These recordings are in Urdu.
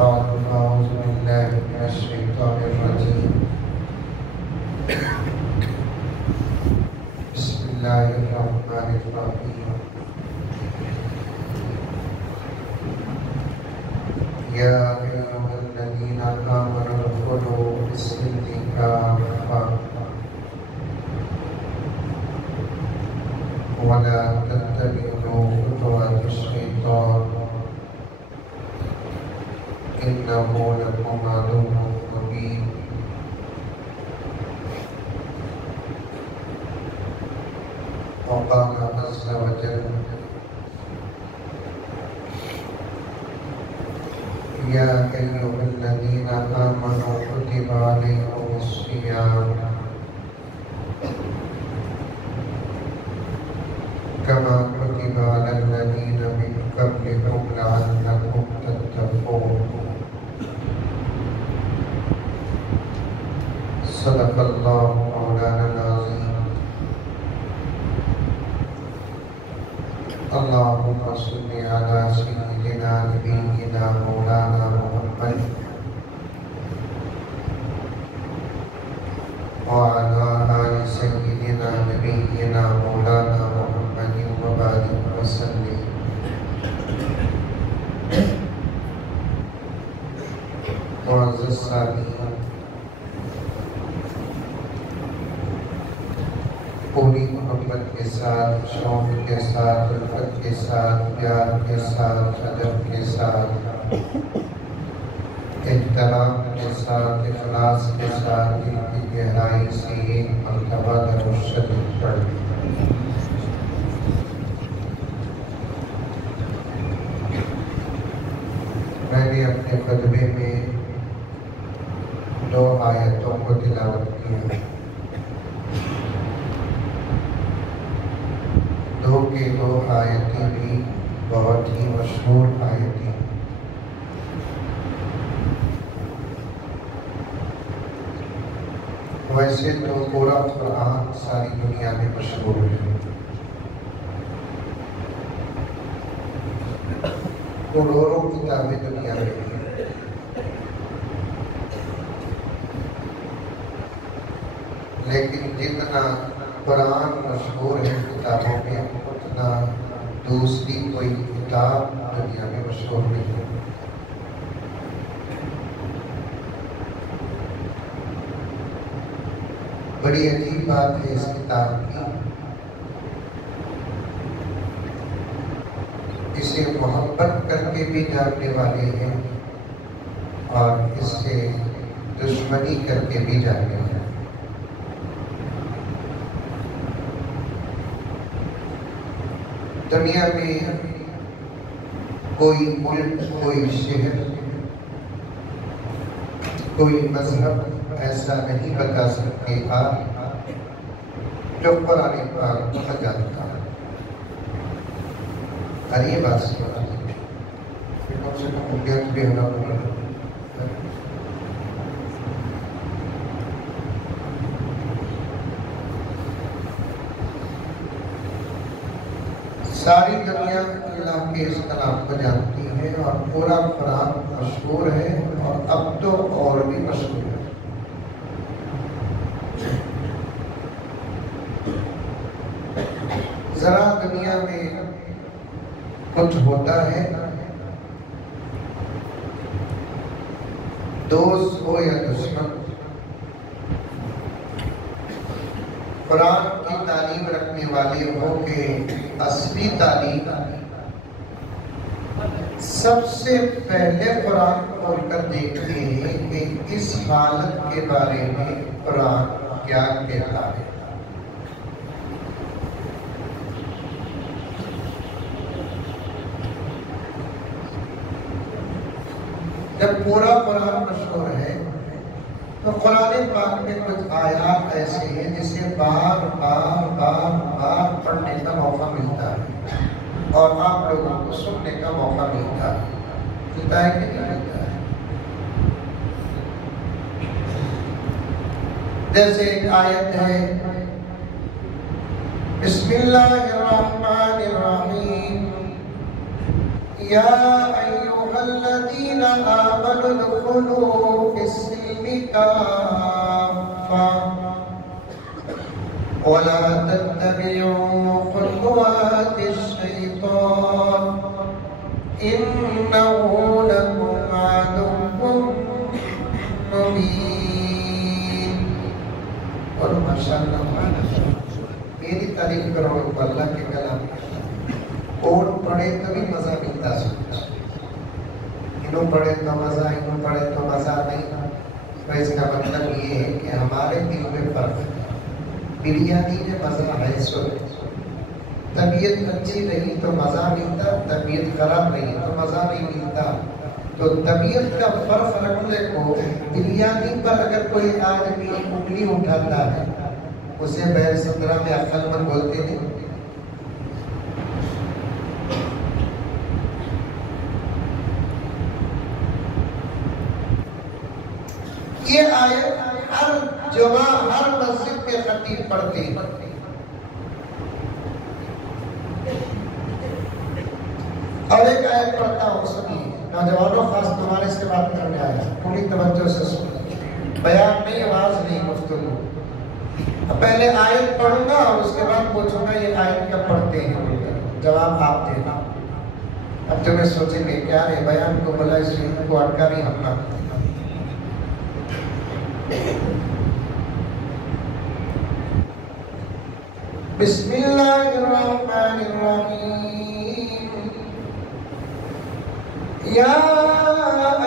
أعوذ بالله من الشيطان الرجيم. بسم الله الرحمن الرحيم. يا أيها الذين آمنوا ادخلوا في السلم كافة ولا تتبعوا خطوات الشيطان إنه لكم عدو مبين. وقال عز وجل: يا أيها الذين آمنوا كتب عليكم الصيام كما كتب على الذين من قبلكم لعلكم تتقون. صدق الله مولانا العظيم. اللهم صل على سيدنا نبينا مولانا محمد وعلى آل سيدنا نبينا مولانا محمد وبارك وسلم. معزز سامعین، پوری محبت کے ساتھ، شوق کے ساتھ، الفت کے ساتھ، پیار کے ساتھ، ادب کے ساتھ، احترام کے ساتھ، اخلاص کے ساتھ دل کی گہرائی سے ایک مرتبہ درود شریف پڑھ لیں۔ میں نے اپنے خطبے میں 2 آیتوں کو تلاوت کیا۔ 2 کی 2 آیتیں بھی بہت ہی مشہور آیتیں۔ ویسے تو پورا قرآن ساری دنیا میں مشہور ہے، کروڑوں کتابیں دنیا میں ہیں، لیکن جتنا قرآن مشہور ہے کتابوں میں اتنا دوسری کوئی کتاب دنیا میں مشہور نہیں ہے۔ بڑی عجیب بات ہے اس کتاب کی، اسے محبت کر کے بھی جاننے والے ہیں اور اس سے دشمنی کر کے بھی جاننے والے ہیں۔ دنیا میں کوئی ملک، کوئی شہر، کوئی مذہب ایسا نہیں بتا سکتے آپ جو قرآن پاک کو نہ جانتا ہے۔ اور یہ بات سمجھا کہ کم سے کم امید بھی ہونا پڑا۔ ساری دنیا اللہ کے اس کلام کو جانتی ہے اور پورا قرآن مشہور ہے، اور اب تو اور بھی مشہور ہے۔ ذرا دنیا میں کچھ ہوتا ہے، دوست ہو یا دشمن، قرآن کی تعلیم رکھنے والے ہو کہ اصلی تعلیم، سب سے پہلے قرآن کھول کر دیکھتے ہیں کہ اس حالت کے بارے میں قرآن کیا کہتا ہے۔ جب پورا قرآن مشہور ہے تو قرآن پاک میں کچھ آیات ایسے ہیں جسے بار بار بار بار پڑھنے کا موقع ملتا ہے اور آپ لوگوں کو سننے کا موقع ملتا ہے کہ نہیں ملتا ہے۔ جیسے ایک آیت ہے، بسم اللہ الرحمن الرحیم، یا ایوہ أيها الذين آمنوا ادخلوا في السلم كافة ولا تتبعوا خطوات الشيطان إنه لكم عدو مبين. اور ماشاءاللہ میری تعریف کرو اللہ کے کلام اور پڑھے تبھی مزہ ملتا سنتا، انہوں پڑھے تو مزہ، انہوں پڑھے تو مزہ نہیں. تو اس کا مطلب یہ ہے کہ ہمارے دل میں فرق ہے. بریانی میں مزہ ہے سن، طبیعت اچھی رہی تو مزہ ملتا، طبیعت خراب رہی تو مزہ نہیں ملتا. تو طبیعت کا فرق رکھنے کو بریانی پر اگر کوئی آدمی انگلی اٹھاتا ہے اسے بیر صدرہ میں عقل مند بولتے نہیں. یہ آیت ہر جمعہ ہر مسجد کے خطیب پڑھتے ہیں. اور ایک آیت پڑھتا ہوں سنیے، نوجوانوں خاص تمہارے سے بات کرنے آیا، پوری توجہ سے سنو، بیان نہیں، آواز نہیں، گفتگو. اب پہلے آیت پڑھوں گا اور اس کے بعد پوچھوں گا یہ آیت کیا پڑھتے ہیں، جواب آپ دینا. اب تمہیں سوچیں گے کیا ہے بیان کو بلا اس کو اٹکا نہیں ہمنا. بسم اللہ الرحمن الرحیم. یا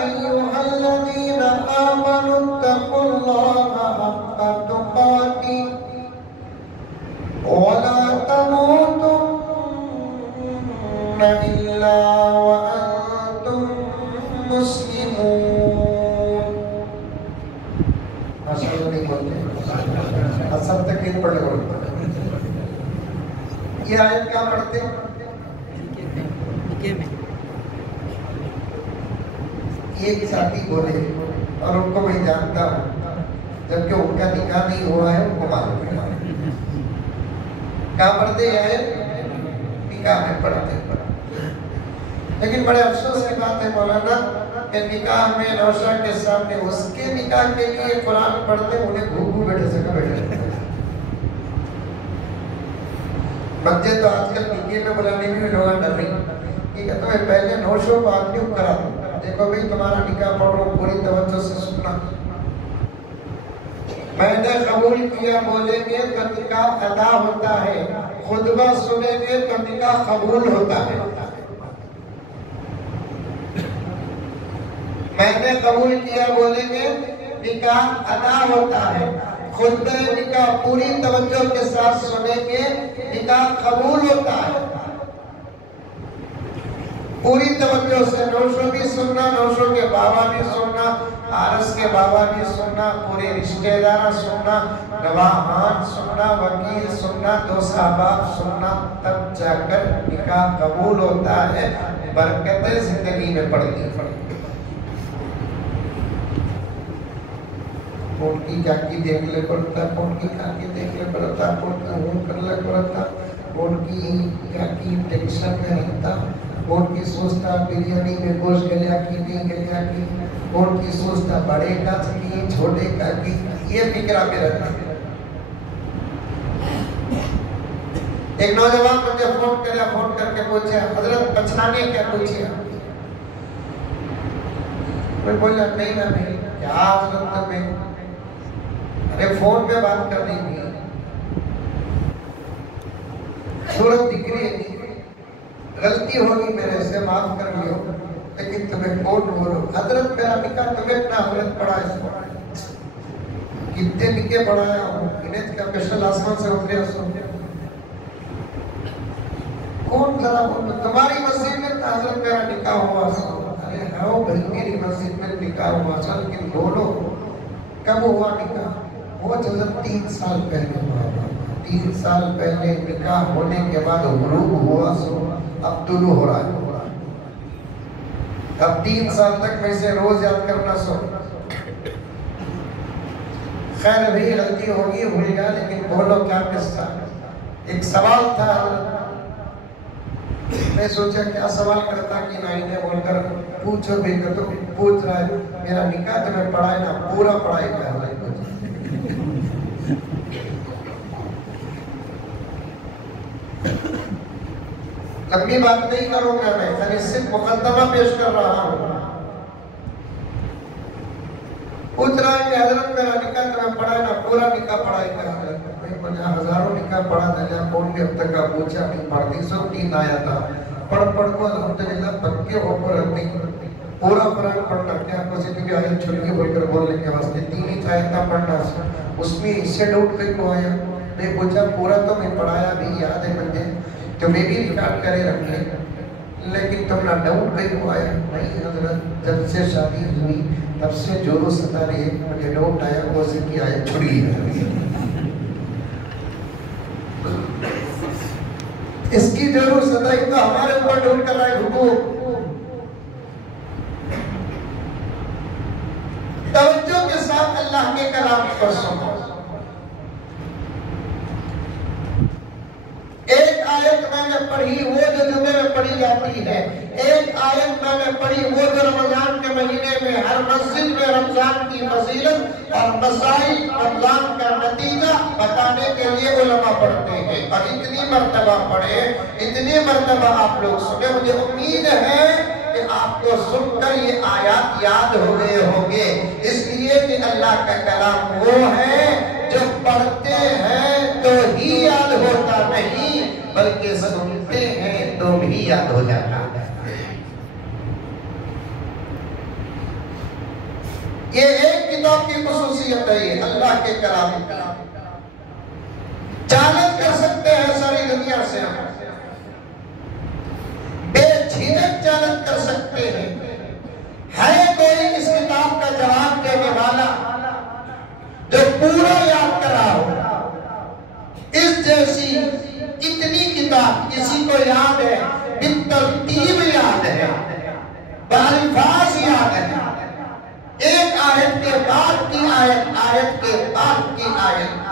ایہا الذین آمنوا اتقوا اللہ حق تقاته ولا تموتن الا وانتم مسلمون. ماشاءاللہ نہیں بولتے، اصل تک نہیں پڑھے بولتے. یہ آیت کیا پڑھتے ہیں؟ ایک ساتھی بولے اور ان کو میں جانتا ہوں، جبکہ ان کا نکاح نہیں ہوا ہے ان کو معلوم ہے. کہاں پڑھتے ہیں آیت؟ نکاح میں پڑھتے ہیں. لیکن بڑے افسوس کی بات ہے مولانا کہ نکاح میں نوشہ کے سامنے اس کے نکاح کے لیے قرآن پڑھتے انہیں گھوگو بیٹھے سے بیٹھے. بچے تو آج کل نکاح میں بلانے میں لوگ ڈر رہی کہ تمہیں پہلے نوشوں کو آدمیوں کرا دوں. دیکھو بھئی تمہارا نکاح پڑھ رہا ہوں، پوری توجہ سے سننا. میں نے قبول کیا بولیں گے تو نکاح ادا ہوتا ہے، خطبہ سنیں گے تو نکاح قبول ہوتا ہے. میں نے قبول کیا بولیں گے نکاح ادا ہوتا ہے، خطبہ نکاح پوری توجہ کے ساتھ سنیں گے نکاح قبول ہوتا ہے. پوری توجہ سے نوشوں بھی سننا، نوشوں کے بابا بھی سننا، عارض کے بابا بھی سننا، پورے رشتہ دار سننا، گواہان سننا، وکیل سننا، دوست احباب سننا، تب جا کر نکاح قبول ہوتا ہے. برکتیں زندگی میں پڑتی ہیں. کون کی کاکی دیکھ لے پڑتا، کون کی کاکی دیکھ لے پڑتا، کون کا ہون کر لے پڑتا، کون کی کاکی ٹینشن میں رہتا، کون کی سوچتا بریانی میں گوشت گلیا کی نہیں گلیا کی، کون کی سوچتا بڑے کا کی چھوٹے کا کی. یہ فکرہ میں رہتا ہے. ایک نوجوان مجھے فون کر کے پوچھا حضرت پچھانے کیا پوچھیا؟ میں بولا نہیں نا بھائی کیا حضرت میں ارے فون پہ بات کرنی تھی، صورت دکھ رہی ہے، غلطی ہوگی میرے سے معاف کر لیو، لیکن تمہیں کون بولو حضرت میرا نکاح تمہیں اتنا حضرت پڑھا ہے. کتنے نکے پڑھایا ہوں، انہیں کا پیشل آسمان سے اترے سن کون ذرا بولو تمہاری مسجد میں حضرت میرا نکاح ہوا سن. ارے ہاؤ بھائی میری مسجد میں نکاح ہوا سن، لیکن بولو کب ہوا نکاح؟ وہ حضرت 3 سال پہلے ہوا. 3 سال پہلے نکاح ہونے کے بعد غروب ہوا سو اب طلوع ہو رہا ہے. اب 3 سال تک میں اسے روز یاد کرنا سو. خیر بھی غلطی ہوگی بھول گیا، لیکن بولو کیا قصہ. ایک سوال تھا، میں سوچا کیا سوال کرتا کہ نائی نے بول کر پوچھو بھی کہ تو پوچھ رہا ہے میرا نکاح تو میں پڑھائی نہ پورا پڑھائی کا ہے لمبی بات نہیں کروں گا میں خالی صرف مقدمہ پیش کر رہا ہوں پوچھ رہا ہے کہ حضرت میرا نکاح تو میں پڑھائی نہ پورا نکاح پڑھائی کا ہے میں ہزاروں نکاح پڑھا تھا جہاں کون بھی اب تک کا پوچھا نہیں پڑھتی سب نیند آیا تھا پڑھ پڑھ کو الحمدللہ پکے ہو کر رہتی پورا قرآن پڑھنا کیا پوزیٹیو آیت چھوڑ کے بول کر بولنے کے واسطے 3 آیتیں پڑھنا اس میں اس سے ڈاؤٹ کئی کو آیا میں پوچھا پورا تو میں پڑھایا بھی یاد ہے مجھے تو میں بھی ریکارڈ کرے رکھ لیں لیکن تم نہ ڈاؤٹ کئی کو آیا نہیں حضرت جب سے شادی ہوئی تب سے جورو ستا رہی ہے مجھے ڈاؤٹ آیا پوزی کی آیت چھوڑی ہے اس کی جورو ستائی تو ہمارے اوپر ڈاؤٹ کر رہا ہے حقوق توجہ کے ساتھ اللہ کے کلام پر سنو ایک آیت میں نے پڑھی وہ جو جمعے میں پڑھی جاتی ہے ایک آیت میں نے پڑھی وہ جو رمضان کے مہینے میں ہر مسجد میں رمضان کی فضیلت اور مسائل رمضان کا نتیجہ بتانے کے لیے علماء پڑھتے ہیں اور اتنی مرتبہ پڑھے اتنی مرتبہ آپ لوگ سنے مجھے امید ہے کہ آپ کو سن کر یہ آیات یاد ہو گئے ہوں گے اس لیے کہ اللہ کا کلام وہ ہے جو پڑھتے ہیں تو ہی یاد ہوتا نہیں بلکہ سنتے ہیں تو بھی یاد ہو جاتا ہے یہ ایک کتاب کی خصوصیت ہے یہ اللہ کے کلام کی چیلنج کر سکتے ہیں ساری دنیا سے بے جھجک چیلنج کر سکتے ہیں ہے کوئی اس کتاب کا جواب دینے والا جو پورا یاد کرا ہو اس جیسی اتنی کتاب کسی کو یاد ہے بالترتیب یاد ہے بالفاظ یاد ہے ایک آیت کے بعد کی آیت آیت کے بعد کی آیت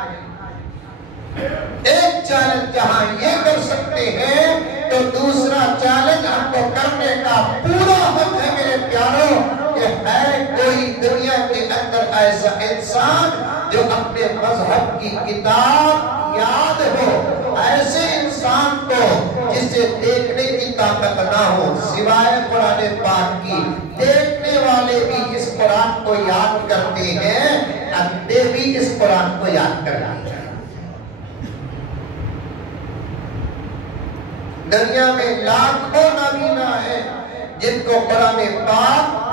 ایک چیلنج جہاں یہ کر سکتے ہیں تو دوسرا چیلنج ہم کو کرنے کا پورا حق ہے میرے پیاروں کہ ہے کوئی دنیا کے اندر ایسا انسان جو اپنے مذہب کی کتاب یاد ہو ایسے انسان کو جسے دیکھنے کی طاقت نہ ہو سوائے قرآن پاک کی دیکھنے والے بھی اس قرآن کو یاد کرتے ہیں اندھے بھی اس قرآن کو یاد کرتے ہیں دنیا میں لاکھوں نابینا ہیں جن کو قرآن پاک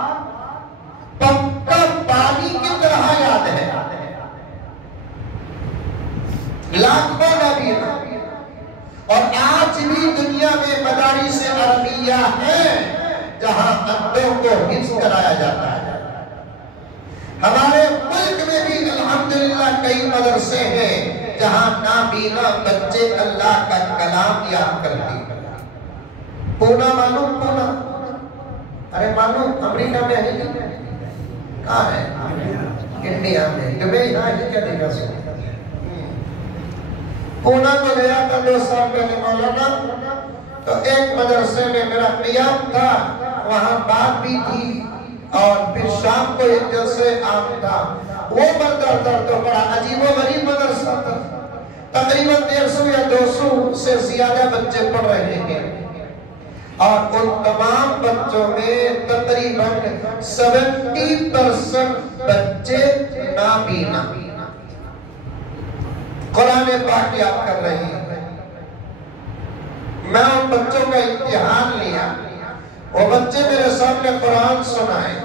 پکا پانی کی طرح یاد ہے لاکھوں نابینا اور آج بھی دنیا میں مدارس عربیہ ہیں جہاں اندھوں کو حفظ کرایا جاتا ہے ہمارے ملک میں بھی الحمدللہ کئی مدرسے ہیں جہاں نابینا بچے اللہ کا کلام یاد کرتے ہیں پونا معلوم پونا ارے معلوم امریکہ میں ہے کہاں ہے انڈیا میں دبئی یہاں ہے کیا دیکھا سو پونا کو گیا تھا 2 سال پہلے مولانا تو ایک مدرسے میں میرا قیام تھا وہاں بات بھی تھی اور پھر شام کو ایک جلسے عام تھا وہ مدرسہ تو بڑا عجیب و غریب مدرسہ تھا تقریباً 150 یا 200 سے زیادہ بچے پڑھ رہے ہیں اور ان تمام بچوں میں تقریباً 70% بچے نابینا قرآن پاک یاد کر رہے ہیں میں ان بچوں کا امتحان لیا وہ بچے میرے سامنے قرآن سنائے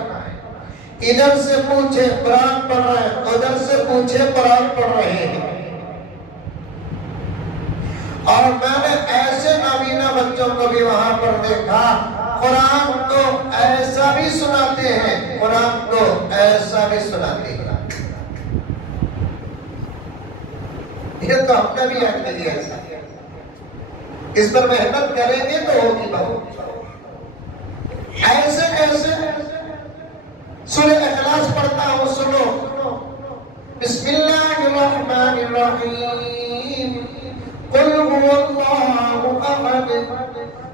ادھر سے پوچھے قرآن پڑھ رہے ہیں ادھر سے پوچھے قرآن پڑھ رہے ہیں اور میں نے ایسے نابینا بچوں کو بھی وہاں پر دیکھا قرآن کو ایسا بھی سناتے ہیں قرآن کو ایسا بھی سناتے ہیں یہ تو ہم نے بھی یاد کر لیا اس پر محنت کریں گے تو ہوگی بہت ایسے ایسے سورہ اخلاص پڑھتا ہوں سنو بسم اللہ الرحمن الرحیم قل هو اللہ احد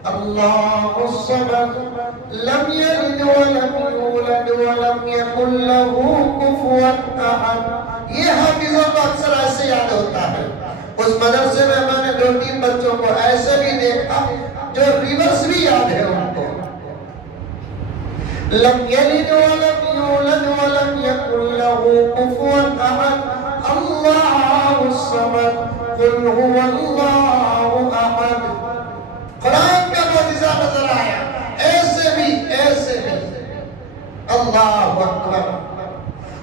اللہ الصمد لم يلد ولم يولد ولم يكن له كفوا احد. یہ حافظوں کو اکثر ایسے یاد ہوتا ہے. اس مدرسے میں میں نے 2-3 بچوں کو ایسے بھی دیکھا جو ریورس بھی یاد ہے ان کو. لم يلد ولم يولد ولم يكن له كفوا احد. اللہ الصمد قل هو اللہ احد. قرآن کا معجزہ نظر آیا. ایسے بھی اللہ اکبر.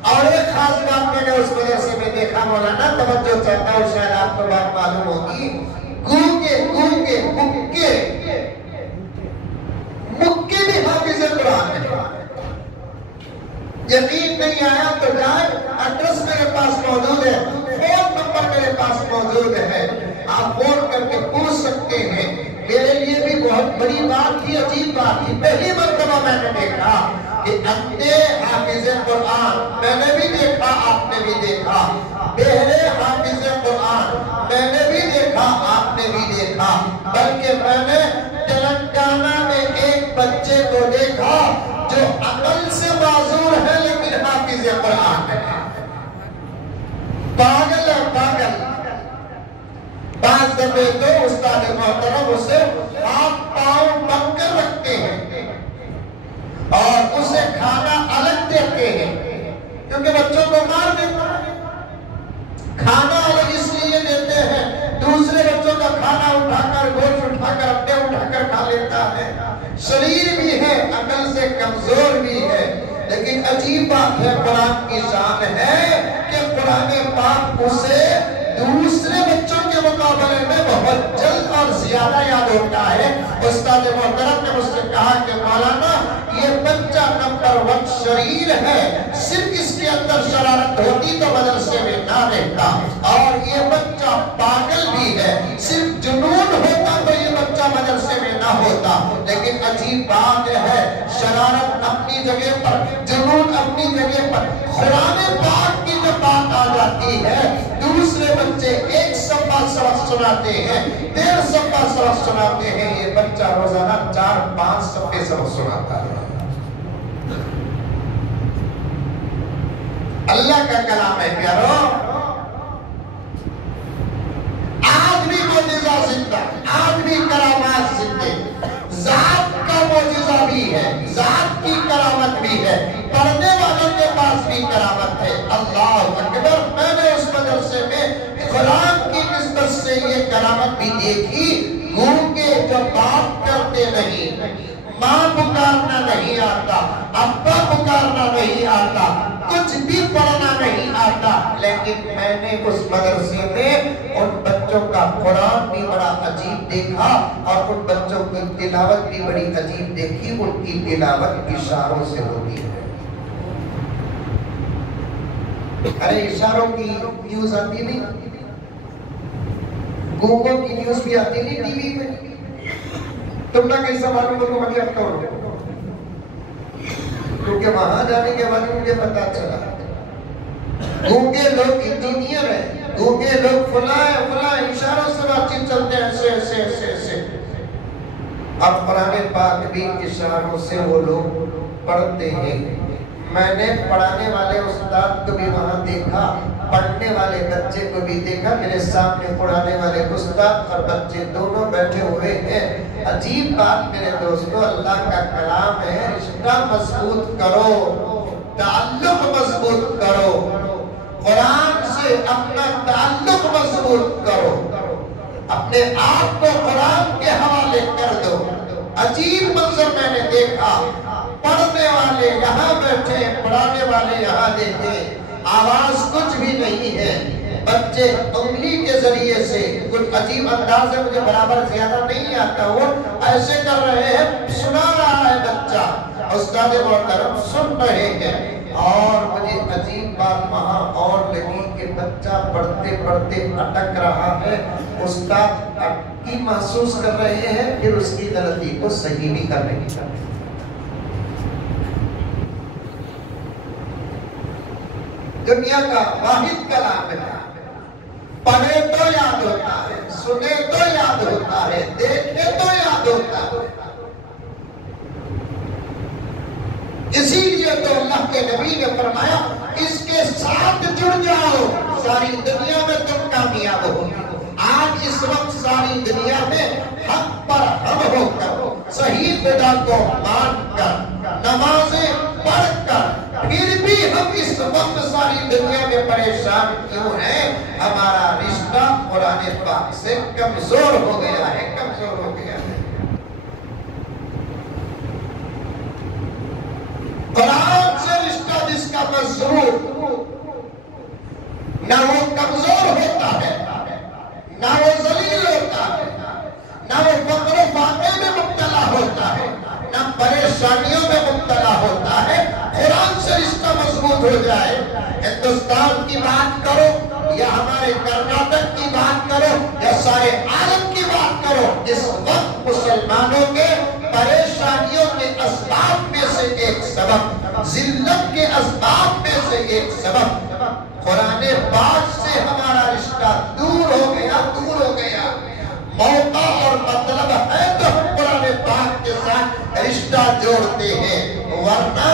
اور ایک خاص بات میں نے اس مدرسے میں دیکھا, مولانا توجہ چاہتا ہوں, شاید آپ کو بات معلوم ہوگی. گونگے مکے بھی حافظ قرآن ہے. یقین نہیں آیا تو جائے, ایڈریس میرے پاس موجود ہے, فون نمبر میرے پاس موجود ہے, آپ فون کر کے پوچھ سکتے ہیں. میرے لیے بھی بہت بڑی بات تھی, عجیب بات تھی. پہلی مرتبہ میں نے دیکھا کہ اندھے حافظ قرآن, میں نے بھی دیکھا, آپ نے بھی دیکھا. بہرے حافظ قرآن میں نے بھی دیکھا, آپ نے بھی دیکھا. بلکہ میں نے تلنگانہ میں ایک بچے کو دیکھا جو عقل سے معذور ہے لیکن حافظ قرآن ہے. پاگل ہے, پاگل. بعض دفعے تو استاد محترم اسے ہاتھ پاؤں بند کر رکھتے ہیں اور اسے کھانا الگ دیتے ہیں, کیونکہ بچوں کو مار دیتا ہے. کھانا الگ اس لیے دیتے ہیں, دوسرے بچوں کا کھانا اٹھا کر, گوشت اٹھا کر, اپنے اٹھا کر کھا لیتا ہے. شریر بھی ہے, عقل سے کمزور بھی ہے. لیکن عجیب بات ہے, قرآن کی شان ہے کہ قرآن پاک اسے دوسرے بچوں کے مقابلے میں بہت جلد اور زیادہ یاد ہوتا ہے. استاد محترم نے مجھ سے کہا کہ مولانا یہ بچہ نمبر 1 شریر ہے, صرف اس کے اندر شرارت ہوتی تو مدرسے میں نہ رہتا. اور یہ بچہ پاگل بھی ہے, صرف جنون ہوتا تو یہ بچہ مدرسے میں نہ ہوتا. لیکن عجیب بات ہے, شرارت اپنی جگہ پر, جنون اپنی جگہ پر, قرآن پاک کی جو بات آ جاتی ہے, دوسرے بچے 1 صفحہ سبق سناتے ہیں, 1.5 صفحہ سبق سناتے ہیں, یہ بچہ روزانہ 4-5 صفحے سبق سناتا ہے. اللہ کا کلام ہے پیارو. آج بھی معجزہ زندہ, آج بھی کرامات زندہ. ذات کا معجزہ بھی ہے, ذات کی کرامت بھی ہے, پڑھنے والوں کے پاس بھی کرامت ہے. اللہ اکبر. میں نے اس مدرسے میں قرآن کی نسبت سے یہ کرامت بھی دیکھی. گونگے جو بات کرتے نہیں, ماں پکارنا نہیں آتا, ابا پکارنا نہیں آتا, کچھ بھی پڑھنا نہیں آتا, لیکن میں نے اس مدرسے میں ان بچوں کا قرآن بھی بڑا عجیب دیکھا اور ان بچوں کی تلاوت بھی بڑی عجیب دیکھی. ان کی تلاوت اشاروں سے ہوتی ہے. ارے اشاروں کی نیوز آتی نہیں, گونگوں کی نیوز بھی آتی نہیں ٹی وی میں. تم نہ کیسا معلوم کو مجھے رکھتا ہوں, کیونکہ وہاں جانے کے بعد مجھے پتا چلا گونگے لوگ انجینئر ہیں, گونگے لوگ فلاں اشاروں سے بات چیت چلتے ہیں, ایسے ایسے ایسے. اب قرآن پاک بھی اشاروں سے وہ لوگ پڑھتے ہیں. میں نے پڑھانے والے استاد کو بھی وہاں دیکھا, پڑھنے والے بچے کو بھی دیکھا. میرے سامنے پڑھانے والے استاد اور بچے دونوں بیٹھے ہوئے ہیں. عجیب بات میرے دوستو, اللہ کا کلام ہے. رشتہ مضبوط کرو, تعلق مضبوط کرو, قرآن سے اپنا تعلق مضبوط کرو, اپنے آپ کو قرآن کے حوالے کر دو. عجیب منظر میں نے دیکھا, پڑھنے والے یہاں بیٹھے, پڑھانے والے یہاں دیکھے, آواز کچھ بھی نہیں ہے. بچے انگلی کے ذریعے سے کچھ عجیب انداز ہے, مجھے برابر زیادہ نہیں آتا, وہ ایسے کر رہے ہیں, سنا رہا ہے بچہ, استاد محترم سن رہے ہیں. اور مجھے عجیب بات وہاں اور لگی کہ بچہ پڑھتے پڑھتے اٹک رہا ہے. استاد کی محسوس کر رہے ہیں, پھر اس کی غلطی کو صحیح بھی کر رہے ہیں. دنیا کا واحد کلام ہے, پڑھے تو یاد ہوتا ہے, سنے تو یاد ہوتا ہے, دیکھے تو یاد ہوتا ہے. اسی لیے تو اللہ کے نبی نے فرمایا اس کے ساتھ جڑ جاؤ، ساری دنیا میں تم کامیاب ہو۔ آج اس وقت ساری دنیا میں حق پر ہم ہو کر، صحیح خدا کو مان کر، نمازیں پڑھ کر، پھر بھی ہم اس وقت ساری دنیا میں پریشان کیوں ہیں؟ ہمارا رشتہ قرآن پاک سے کمزور ہو گیا ہے، کمزور ہو گیا ہے۔ قرآن سے رشتہ جس کا مضبوط، نہ وہ کمزور ہوتا ہے، نہ وہ ذلیل ہوتا ہے، نہ وہ فقر و فاقے میں مبتلا ہوتا ہے، نہ پریشانیوں میں مبتلا ہوتا ہے۔ قرآن سے رشتہ مضبوط ہو جائے، ہندوستان کی بات کرو یا ہمارے کرناٹک کی بات کرو یا سارے عالم کی بات کرو، اس وقت مسلمانوں کے پریشانیوں کے اسباب میں سے ایک سبب، ذلت کے اسباب میں سے ایک سبب قرآن پاک سے ہمارا رشتہ دور ہو گیا، دور ہو گیا۔ موقع اور مطلب ہے تو ہم قرآن پاک کے ساتھ رشتہ جوڑتے ہیں، ورنہ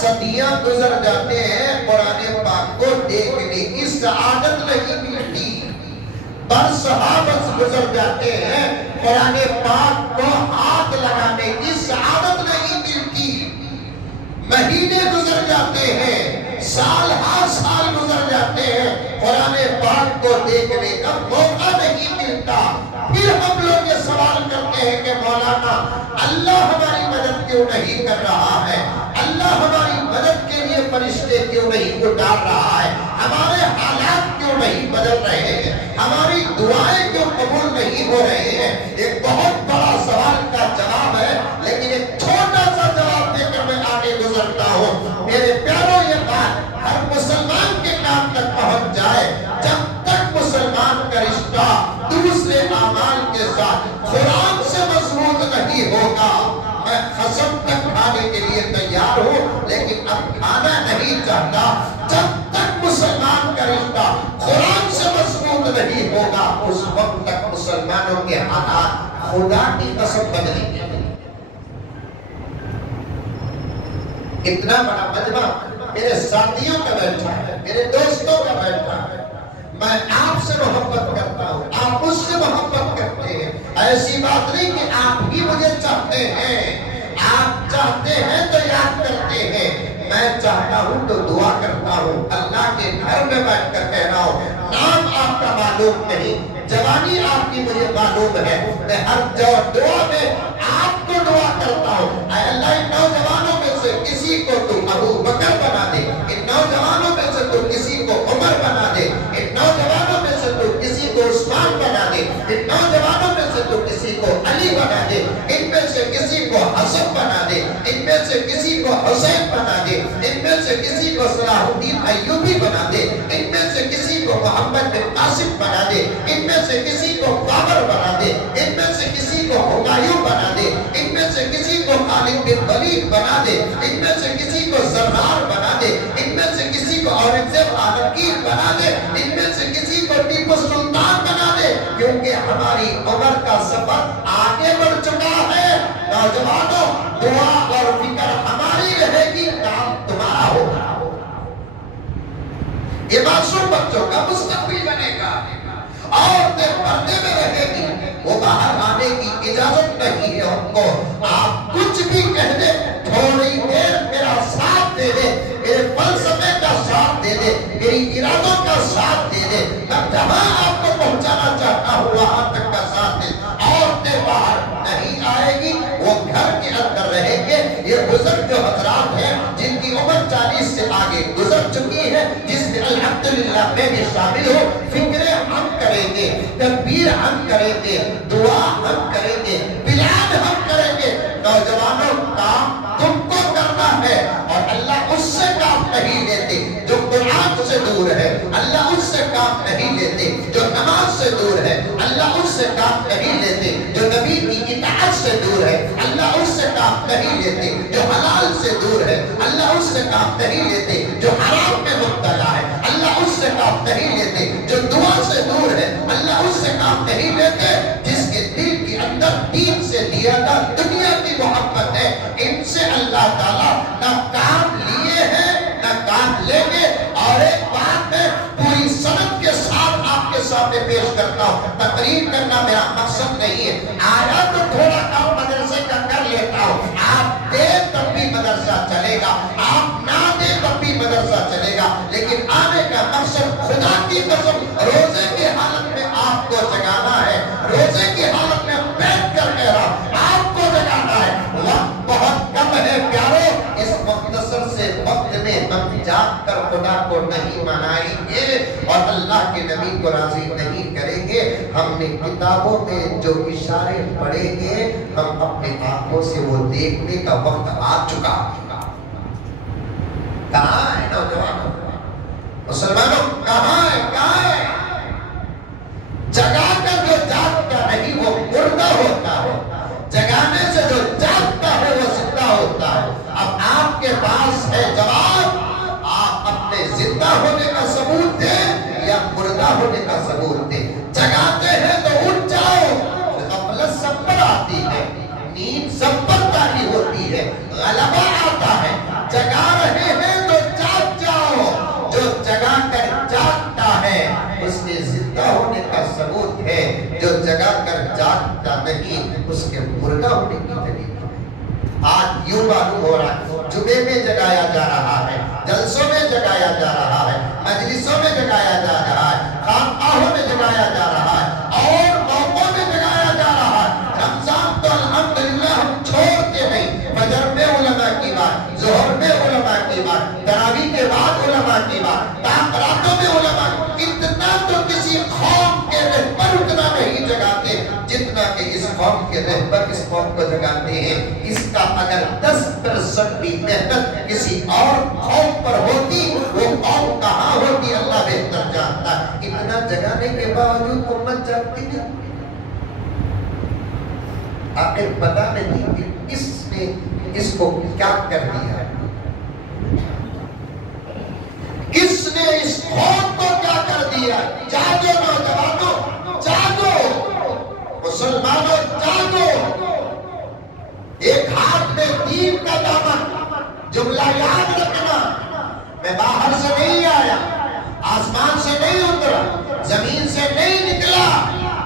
صدیاں گزر جاتے ہیں قرآن پاک کو دیکھنے کی سعادت نہیں ملتی، برسہابت گزر جاتے ہیں قرآن پاک کو ہاتھ لگانے کی سعادت نہیں ملتی، مہینے گزر جاتے ہیں، سال ہر سال گزر جاتے ہیں، قرآن پاک کو دیکھنے کا موقع نہیں ملتا۔ پھر ہم لوگ یہ سوال کرتے ہیں کہ مولانا اللہ ہماری مدد کیوں نہیں کر رہا ہے، اللہ ہماری مدد کے لیے فرشتے کیوں نہیں اتار رہا ہے، ہمارے حالات کیوں نہیں بدل رہے ہیں، ہماری دعائیں کیوں قبول نہیں ہو رہے ہیں۔ ایک بہت بڑا سوال کا جواب ہے، لیکن ایک چھوٹا سا جواب دے کر میں آگے گزرتا ہوں۔ میرے پیاروں، یہ بات ہر مسلمان کے کام تک پہنچ جائے، جب تک مسلمان کا رشتہ دوسرے اعمال کے ساتھ قرآن سے مضبوط نہیں ہوگا، میں قسم تک کھانے کے لیے تیار ہوں لیکن اب کھانا نہیں چاہتا، جب تک مسلمان کا رشتہ قرآن سے مضبوط نہیں ہوگا اس وقت تک مسلمانوں کے حالات خدا کی قسم بدلیں گے۔ اتنا بڑا مجمع میرے ساتھیوں کا بیٹھا ہے، میرے دوستوں کا بیٹھا ہے، میں آپ سے محبت کرتا ہوں، آپ مجھ سے محبت کرتے ہیں، ایسی بات نہیں کہ آپ ہی مجھے چاہتے ہیں، آپ چاہتے ہیں تو یاد کرتے ہیں، میں چاہتا ہوں تو دعا کرتا ہوں، اللہ کے گھر میں بیٹھ کر کہہ رہا ہوں، نام آپ کا معلوم نہیں، جوانی آپ کی مجھے معلوم ہے، میں ہر دعا میں آپ کو دعا کرتا ہوں، اے اللہ ان نوجوانوں میں سے کسی کو تو ابو بکر بنا دے، ان نوجوانوں میں سے تو کسی کو عمر بنا دے، ان نوجوانوں میں سے تو کسی کو عثمان بنا دے، ان نوجوانوں میں سے تو کسی کو علی بنا دے، ان میں سے کسی کو حسن بنا دے، ان میں سے کسی کو حسین بنا دے، ان میں سے کسی کو صلاح الدین ایوبی بنا دے، ان میں سے کسی کو محمد بن قاسم بنا دے، ان میں سے کسی کو بابر بنا دے، ان میں سے کسی کو ہمایوں بنا دے، ان میں سے کسی کو خالد بن ولید بنا دے، ان میں سے کسی کو زرار بنا دے، ان میں سے کسی کو اورنگزیب عالمگیر بنا دے، ان میں سے کسی کو ٹیپو سلطان بنا دے، کیونکہ ہماری عمر کا سفر آگے بڑھ چکا ہے۔ نوجوانوں، دعا اور فکر ہماری رہے گی، کام تمہارا ہوگا۔ یہ معصوم بچوں کا مستقبل بنے گا، عورتیں پردے میں رہے گی، وہ باہر آنے کی اجازت نہیں ہے ان کو۔ آپ کچھ بھی کہہ دیں، تھوڑی دیر میرا ساتھ دے دے، میرے فلسفے کا ساتھ دے دے، میری ارادوں کا ساتھ دے دے، میں جہاں آپ کو پہنچانا چاہتا ہوں وہاں تک کا ساتھ دے۔ عورتیں باہر نہیں آئے گی، وہ گھر کے اندر رہیں گے۔ یہ بزرگ جو حضرات ہیں جن کی عمر 40 سے آگے گزر چکی ہے، جس میں الحمدللہ میں بھی شامل ہوں، فکریں ہم کریں گے، تکبیر ہم کریں گے، دعا ہم کریں گے، بلاد ہم کریں گے۔ نوجوانوں، کام تم کو کرنا ہے، اور اللہ اس سے کام نہیں لیتے جو قرآن سے دور ہے، اللہ اس سے کام نہیں لیتے جو نماز سے دور ہے، اللہ اس سے کام نہیں لیتے جو نبی کی اطاعت سے دور ہے، اللہ اس سے کام نہیں لیتے جو حلال سے دور ہے، اللہ اس سے کام نہیں لیتے جو حرام میں مبتلا ہے، اللہ اس سے کام نہیں لیتے جو دعا سے دور ہے، اللہ اس سے کام نہیں لیتے جس کے دل کے اندر دین سے زیادہ دنیا کی محبت ہے۔ ان سے اللہ تعالیٰ نہ آپ لیں گے. اور ایک بات میں پوری سند کے ساتھ آپ کے سامنے پیش کرتا ہوں. تقریر کرنا میرا مقصد نہیں ہے. آیا تو تھوڑا کام مدرسے کا کر لیتا ہوں. آپ دیں تب بھی مدرسہ چلے گا, آپ نہ دیں تب بھی مدرسہ چلے گا. لیکن آنے کا مقصد خدا کی قسم روزے کی حالت میں آپ کو جگانا ہے. روزے کی حالت میں بیٹھ کر کہہ رہا آپ کو جگانا ہے. وقت بہت کم ہے پیارو. اس مختصر سے وقت میں ہم جاگ کر خدا کو نہیں منائیں گے اور اللہ کے نبی کو راضی نہیں کریں گے. ہم نے کتابوں میں جو اشارے پڑھے ہیں ہم اپنے آنکھوں سے وہ دیکھنے کا وقت آ چکا. کہاں ہے نوجوانوں, مسلمانوں, کہاں ہے؟ جگا کر جو جاگتا نہیں وہ مردہ ہوتا ہے, جگانے سے جو جاگتا ہے وہ زندہ ہوتا ہے. اب آپ کے پاس ہے جواب, آپ اپنے زندہ ہونے کا ثبوت دیں یا مردہ ہونے کا ثبوت دیں. جگاتے ہیں تو اٹھ جاؤ, غفلت سب پر آتی ہے, نیند سب پر طاری ہوتی ہے, غلبہ آتا ہے. جگا رہے ہیں تو جاگ جاؤ. جو جگا کر جاگتا ہے اس کے زندہ ہونے کا ثبوت ہے, جو جگا کر جاگتا نہیں اس کے مردہ ہونے کی دلیل ہے. آج یوں معلوم ہو رہا ہے جمعے میں جگایا جا رہا ہے, جلسوں میں جگایا جا رہا ہے, مجلسوں میں جگایا جا رہا ہے, خانقاہوں میں جگایا جا رہا ہے اور موقعوں میں جگایا جا رہا ہے. رمضان تو الحمدللہ ہم چھوڑتے نہیں. فجر میں علماء کی بات, ظہر میں علماء کی بات, تراویح کے بعد علماء کی بات, تاخیراتوں میں علماء. اتنا تو کسی قوم کے رہبر اتنا نہیں جگاتے جتنا کہ اس قوم کے رہبر اس قوم کو جگاتے ہیں. اس کا اگر 10% بھی محنت کسی اور قوم پر ہوتی وہ قوم کہاں ہوتی اللہ بہتر جانتا. اتنا جگانے کے باوجود امت جاگتی نہیں. آخر پتہ نہیں کہ اس نے اس کو کیا کر دیا ہے, کس نے اس قوم کو کیا کر دیا. جاگو نوجوانوں, جاگو مسلمانوں, جاگو. ایک ہاتھ میں دین کا دامن. جملہ یاد رکھنا, میں باہر سے نہیں آیا, آسمان سے نہیں اترا, زمین سے نہیں نکلا,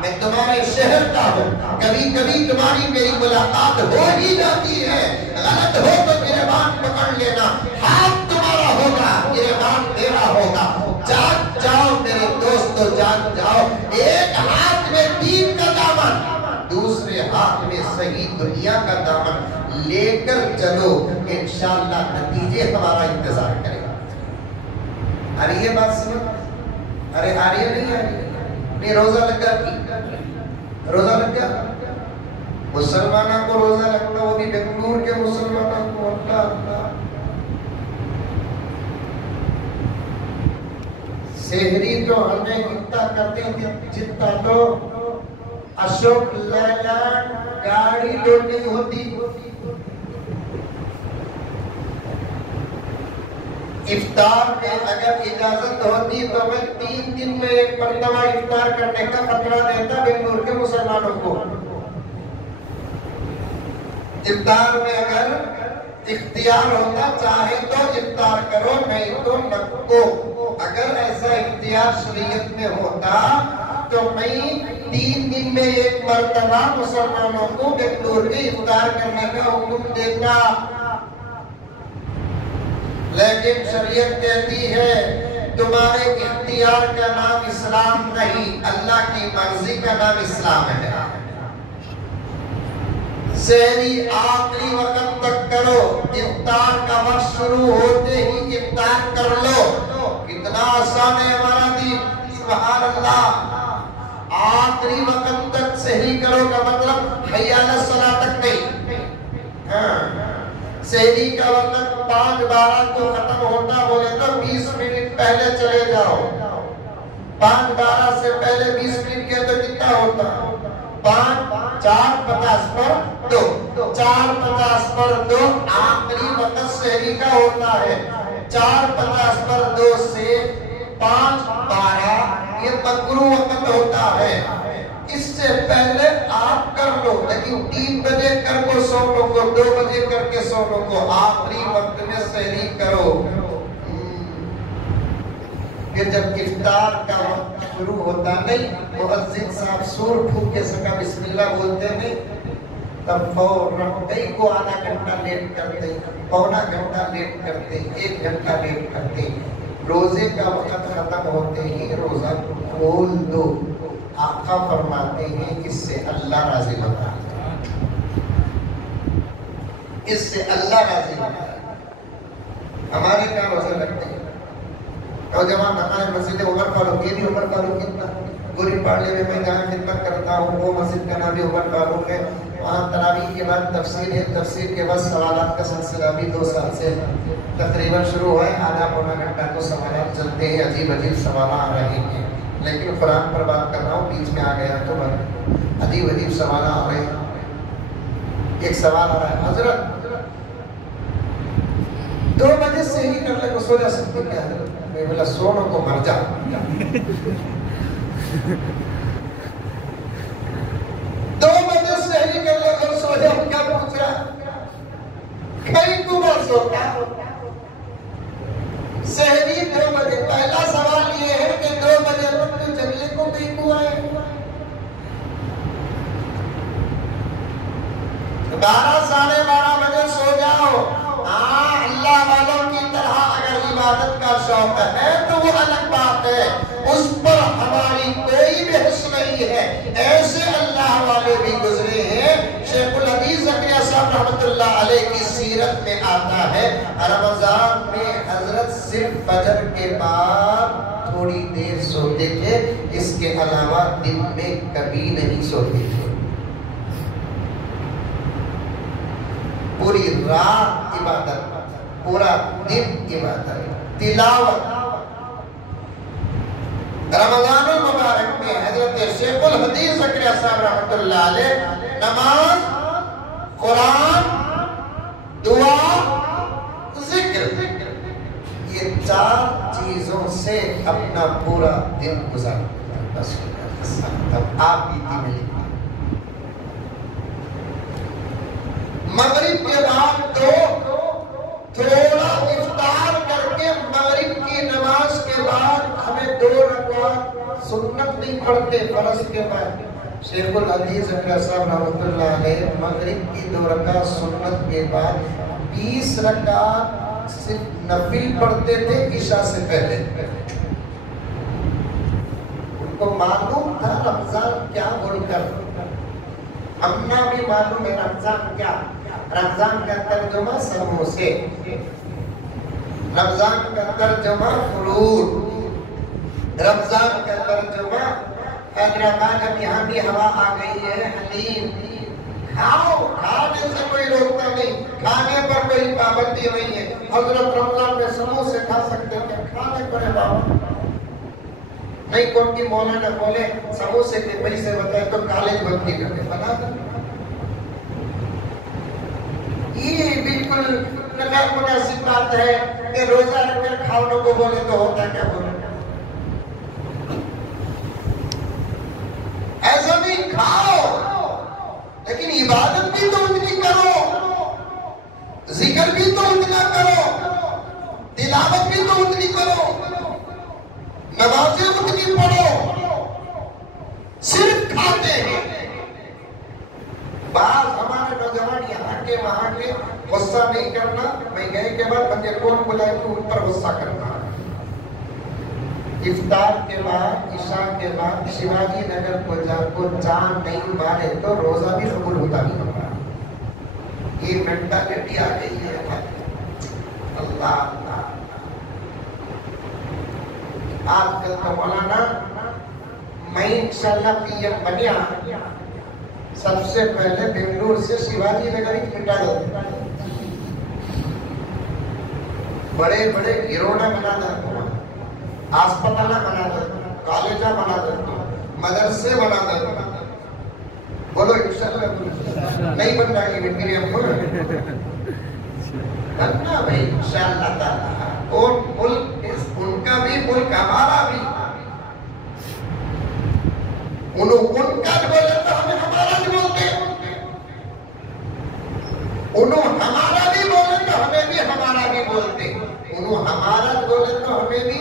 میں تمہارے شہر کا ہوں. کبھی کبھی تمہاری میری ملاقات ہو ہی جاتی ہے, غلط ہو تو گریبان پکڑ لینا. ہاتھ تمہارا ہوگا, گریبان میرا ہوگا. جاگ جاؤ میرے دوستو, جاگ جاؤ. ایک ہاتھ میں دین کا دامن, دوسرے ہاتھ میں صحیح دنیا کا دامن لے کر چلو. انشاءاللہ نتیجے ہمارا انتظار کرے گا. آ رہی ہے بات سمجھ؟ ارے آ رہی ہے نہیں آ رہی ہے؟ نہیں روزہ لگ گیا, روزہ لگ گیا. مسلمانوں کو روزہ لگتا, وہ بھی بنگلور کے مسلمانوں کو. اللہ اللہ. سحری تو ہمیں اتنا کرتے ہیں جتنا تو اشوک لیلینڈ گاڑی لوٹنی ہوتی. افطار میں اگر اجازت ہوتی تو میں 3 دن میں ایک مرتبہ افطار کرنے کا خطرہ دیتا بنگلور کے مسلمانوں کو. افطار میں اگر اختیار ہوتا چاہے تو افطار کرو نہیں تو نکو. اگر ایسا اختیار شریعت میں ہوتا تو میں 3 دن میں ایک مرتبہ مسلمانوں کو بنگلور کے افطار کرنے کا حکم دیتا. لیکن شریعت کہتی ہے تمہارے اختیار کا نام اسلام نہیں, اللہ کی مرضی کا نام اسلام ہے. سحری آخری وقت تک کرو, افطار کا وقت شروع ہوتے ہی افطار کر لو. کتنا آسان ہے ہمارا دین, سبحان اللہ. آخری وقت تک سحری کرو کا مطلب حی علی الصلاۃ تک نہیں. سحری کا وقت 5:12 کو ختم ہوتا بولے تو 20 منٹ پہلے چلے جاؤ. 5:12 سے پہلے 20 منٹ کے تو کتنا ہوتا, 4:50 پر 2, 4:50 پر 2 آخری وقت سحری کا ہوتا ہے. 4:50 پر 2 سے 5:12 یہ مکروہ وقت ہوتا ہے. اس سے پہلے آپ کر لو, لیکن 3 بجے کر کو سو لوگوں, 2 بجے کر کے سو لوگوں, آخری وقت میں سحری کرو. پھر جب افطار کا وقت شروع ہوتا نہیں، مؤذن صاحب سور پھونک کے سکا بسم اللہ بولتے نہیں، تب فوراً کئی کو آدھا گھنٹہ لیٹ کرتے، پونا گھنٹہ لیٹ کرتے، 1 گھنٹہ لیٹ کرتے، روزے کا وقت ختم ہوتے ہی روزہ کھول دو۔ آقا فرماتے ہیں اس سے اللہ راضی ہوتا ہے، اس سے اللہ راضی ہوتا ہے۔ ہمارے کیا روزے لگتے ہیں؟ نوجوان ہمارے مسجد عمر فاروق، یہ بھی عمر فاروق خدمت، گوری پاڑلے میں میں جہاں خدمت کرتا ہوں وہ مسجد کا نام بھی عمر فاروق ہے، وہاں تراویح کے بعد تفسیر ہے، تفسیر کے بعد سوالات کا سلسلہ بھی 2 سال سے تقریباً شروع ہے، آدھا پونا گھنٹہ کو سوالات چلتے ہیں، عجیب عجیب سوالات آ رہے ہیں، لیکن قرآن پر بات کر رہا ہوں، بیچ میں آ گیا تو عجیب عجیب سوالات آ رہے ہیں۔ ایک سوال آ رہا ہے، حضرت 2 بجے سے ہی کر لے کو سو جا سکتے کیا حضرت؟ میں بولا سونا کو مر جا۔ 2 بجے سے ہی کر لے کو سو جا، کیا پوچھ رہا؟ کئی کو بس ہوتا سہری 2 بجے۔ پہلا سوال یہ ہے کہ 2 بجے تک تو جگلے کو کئی کو آئے، 12 ساڑھے 12 بجے سو جاؤ۔ ہاں اللہ والوں کی طرح اگر عبادت کا شوق ہے تو وہ الگ بات ہے، اس پر ہماری کوئی بحث نہیں ہے، ایسے اللہ والے بھی گزرے ہیں۔ شیخ الحدیث زکریا صاحب رحمۃ اللہ علیہ کی سیرت میں آتا ہے رمضان میں حضرت صرف فجر کے بعد تھوڑی دیر سوتے تھے، اس کے علاوہ دن میں کبھی نہیں سوتے تھے، پوری رات عبادت، پورا دن عبادت، تلاوت۔ رمضان المبارک میں حضرت شیخ الحدیث زکریا صاحب رحمۃ اللہ علیہ نماز، قرآن، دعا، ذکر، یہ 4 چیزوں سے اپنا پورا دن گزارتا ہے۔ اب آپ بھی دن لکھیں، مغرب کے بعد تھوڑا افطار کر کے مغرب کی نماز کے بعد ہمیں 2 رکعت سنت نہیں پڑھتے فرض کے بعد۔ شیخ الحدیث زکریا صاحب رحمۃ اللہ علیہ مغرب کی 2 رکعت سنت کے بعد 20 رکعت صرف نفل پڑھتے تھے عشاء سے پہلے۔ ان کو معلوم تھا رمضان کیا بول کر، ہمنا بھی معلوم ہے رمضان کیا۔ رمضان کا ترجمہ سموسے، رمضان کا ترجمہ فروٹ، رمضان کا ترجمہ حیدرآباد اب یہاں بھی ہوا آ گئی ہے حلیم، کھاؤ، کھانے سے کوئی روکتا نہیں، کھانے پر کوئی پابندی نہیں ہے۔ حضرت رمضان میں سموسے کھا سکتے ہیں، کھانے پڑے بابا نہیں، کون کی مولانا بولے سموسے کے پیسے بتائے تو کالج بندی کر کے بنا دیں۔ یہ بالکل غیر مناسب بات ہے کہ روزہ رکھ کر کھاؤ کو بولے تو ہوتا کیا بولے، ایسا بھی کھاؤ لیکن عبادت بھی تو اتنی کرو، ذکر بھی تو اتنا کرو، تلاوت بھی تو اتنی کرو، نمازیں اتنی پڑھو، صرف کھاتے ہیں۔ بعض ہمارے نوجوان یہاں کے وہاں کے غصہ نہیں کرنا، میں گئے کے بعد بندے کون بلائے تو ان پر غصہ کرنا۔ افطار کے بعد عشاء کے بعد شیواجی نگر کو چاند نہیں مارے تو روزہ بھی قبول ہوتا نہیں ہوگا۔ یہ مینٹالٹی آ گئی ہے اللہ اللہ۔ آج کل تو مولانا میں انشاءاللہ پی ایم بنیا، سب سے پہلے بنگلور سے شیواجی نگر ہی مٹا دیتا، بڑے بڑے گروڑا بنا دیتا، آسپتالہ بنا دیتا، کالجہ بنا دیتا، مدرسے بنا دیتا۔ بولو انشاءاللہ نہیں بننا یہ میرے بننا بھائی انشاءاللہ تعالی۔ اور ملک ان کا بھی ملک ہمارا بھی، ان کا بولے تو ہمیں ہمارا بھی بولتے، انہوں ہمارا بھی بولے تو ہمیں بھی ہمارا بھی بولتے، انہوں ہمارا بولے تو ہمیں بھی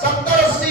70-80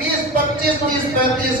20-25, 30-35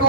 2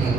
3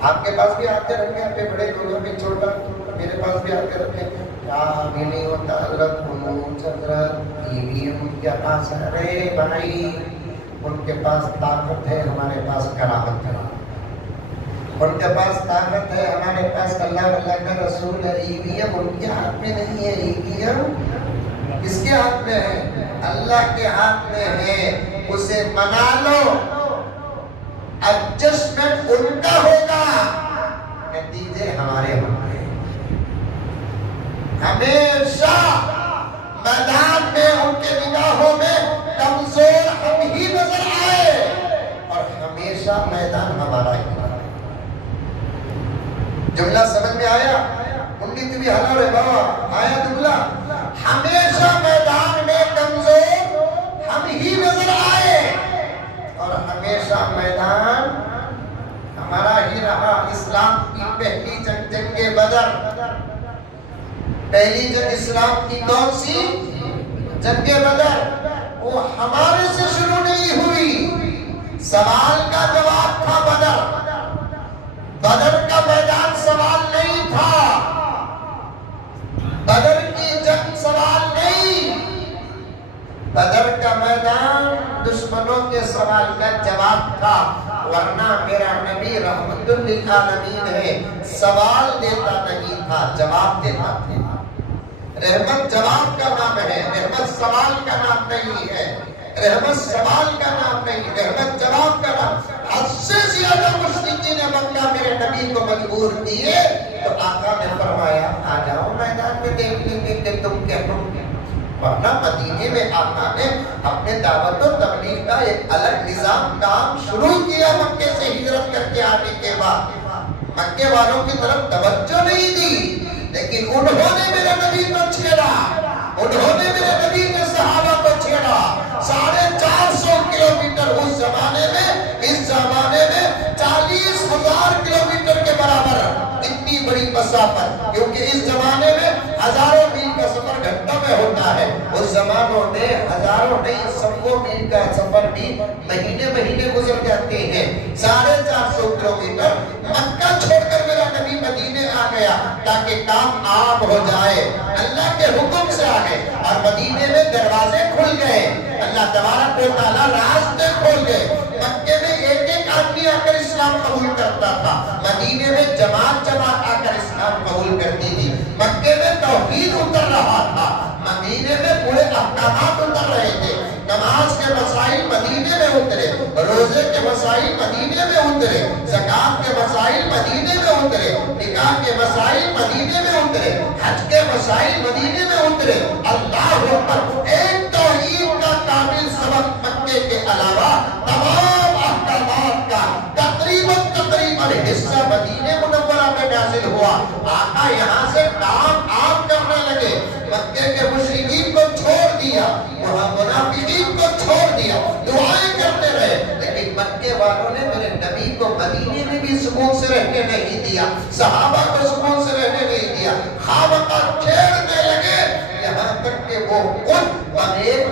آپ کے پاس بھی آتے رکھے اپنے بڑے دونوں میں چھوٹا میرے پاس بھی آتے رکھے کیا بھی نہیں ہوتا حضرت قنوت حضرت بیوی ان کے پاس ارے بھائی ان کے پاس طاقت ہے ہمارے پاس کرامت ہے ان کے پاس طاقت ہے ہمارے پاس اللہ کا رسول ہے ایویم ان کے ہاتھ میں نہیں ہے ایویم کس کے ہاتھ میں ہے اللہ کے ہاتھ میں ہے اسے منا لو ایڈجسٹمنٹ ان کا ہوگا نتیجے ہمارے ہوں گے ہمیشہ میدان میں ان کے نگاہوں میں کمزور ہم ہی نظر آئے اور ہمیشہ میدان ہمارا ہی جملہ سمجھ میں آیا انگی تو بھی حلا رہے بابا آیا جملہ ہمیشہ میدان میں کمزور ہم ہی نظر آئے اور ہمیشہ میدان ہمارا ہی رہا اسلام کی پہلی جنگ بدر پہلی جنگ اسلام کی کون سی جنگ بدر وہ ہمارے سے شروع نہیں ہوئی سوال کا جواب تھا بدر کا میدان سوال نہیں تھا بدر کی جنگ سوال نہیں بدر کا میدان دشمنوں کے سوال کا جواب تھا ورنہ میرا نبی رحمت للعالمین ہے سوال دیتا نہیں تھا جواب دیتا تھا رحمت جواب کا نام ہے رحمت سوال کا نام نہیں ہے رحمت سوال کا نام نہیں رحمت جواب کا نام حد سے زیادہ مشرکین مکہ میرے نبی کو مجبور کیے تو آقا نے فرمایا آ جاؤ میدان میں دیکھ لیں گے کہ تم کیا کرو ورنہ مدینے میں آقا نے اپنے دعوت و تبلیغ کا ایک الگ نظام کام شروع کیا مکے سے ہجرت کر کے آنے کے بعد مکے والوں کی طرف توجہ نہیں دی لیکن انہوں نے میرے نبی کو چھیڑا انہوں نے میرے نبی کے صحابہ کو چھیڑا 450 کلومیٹر اس زمانے میں 40,000 کلومیٹر کے برابر اتنی بڑی مسافت کیونکہ اس زمانے میں ہزاروں میل کا سفر گھنٹوں میں ہوتا ہے اس زمانوں میں ہزاروں نہیں سو میل کا سفر بھی مہینے گزر جاتے ہیں 450 کلومیٹر مکہ چھوڑ کر میرا نبی مدینے آ گیا تاکہ کام عام ہو جائے اللہ کے حکم سے آ گئے اور مدینے میں دروازے کھل گئے اللہ تبارک و تعالیٰ راستے کھول گئے مکے میں ایک آدمی آ کر اسلام قبول کرتا تھا مدینے میں جماعت آ کر اسلام قبول کرتی تھی مکے میں توحید اتر رہا تھا مدینے میں پورے احکامات اتر رہے تھے نماز کے مسائل مدینے میں اترے روزے کے مسائل مدینے میں اترے زکات کے مسائل مدینے میں اترے نکاح کے مسائل مدینے میں اترے حج کے مسائل مدینے میں اترے اللہ اکبر ایک توحید کا کامل سبق مکے کے علاوہ تمام احکامات کا تقریباً حصہ مدینے منورہ میں نازل ہوا آقا یہاں سے کام عام کرنے لگے مکے کے مشرکین کو چھوڑ دیا منافقین کو چھوڑ دیا دعائیں کرتے رہے لیکن مکے والوں نے میرے نبی کو مدینے میں بھی سکون سے رہنے نہیں دیا صحابہ کو سکون سے رہنے نہیں دیا خواہ چھیڑنے لگے یہاں تک کہ وہ خود بغیر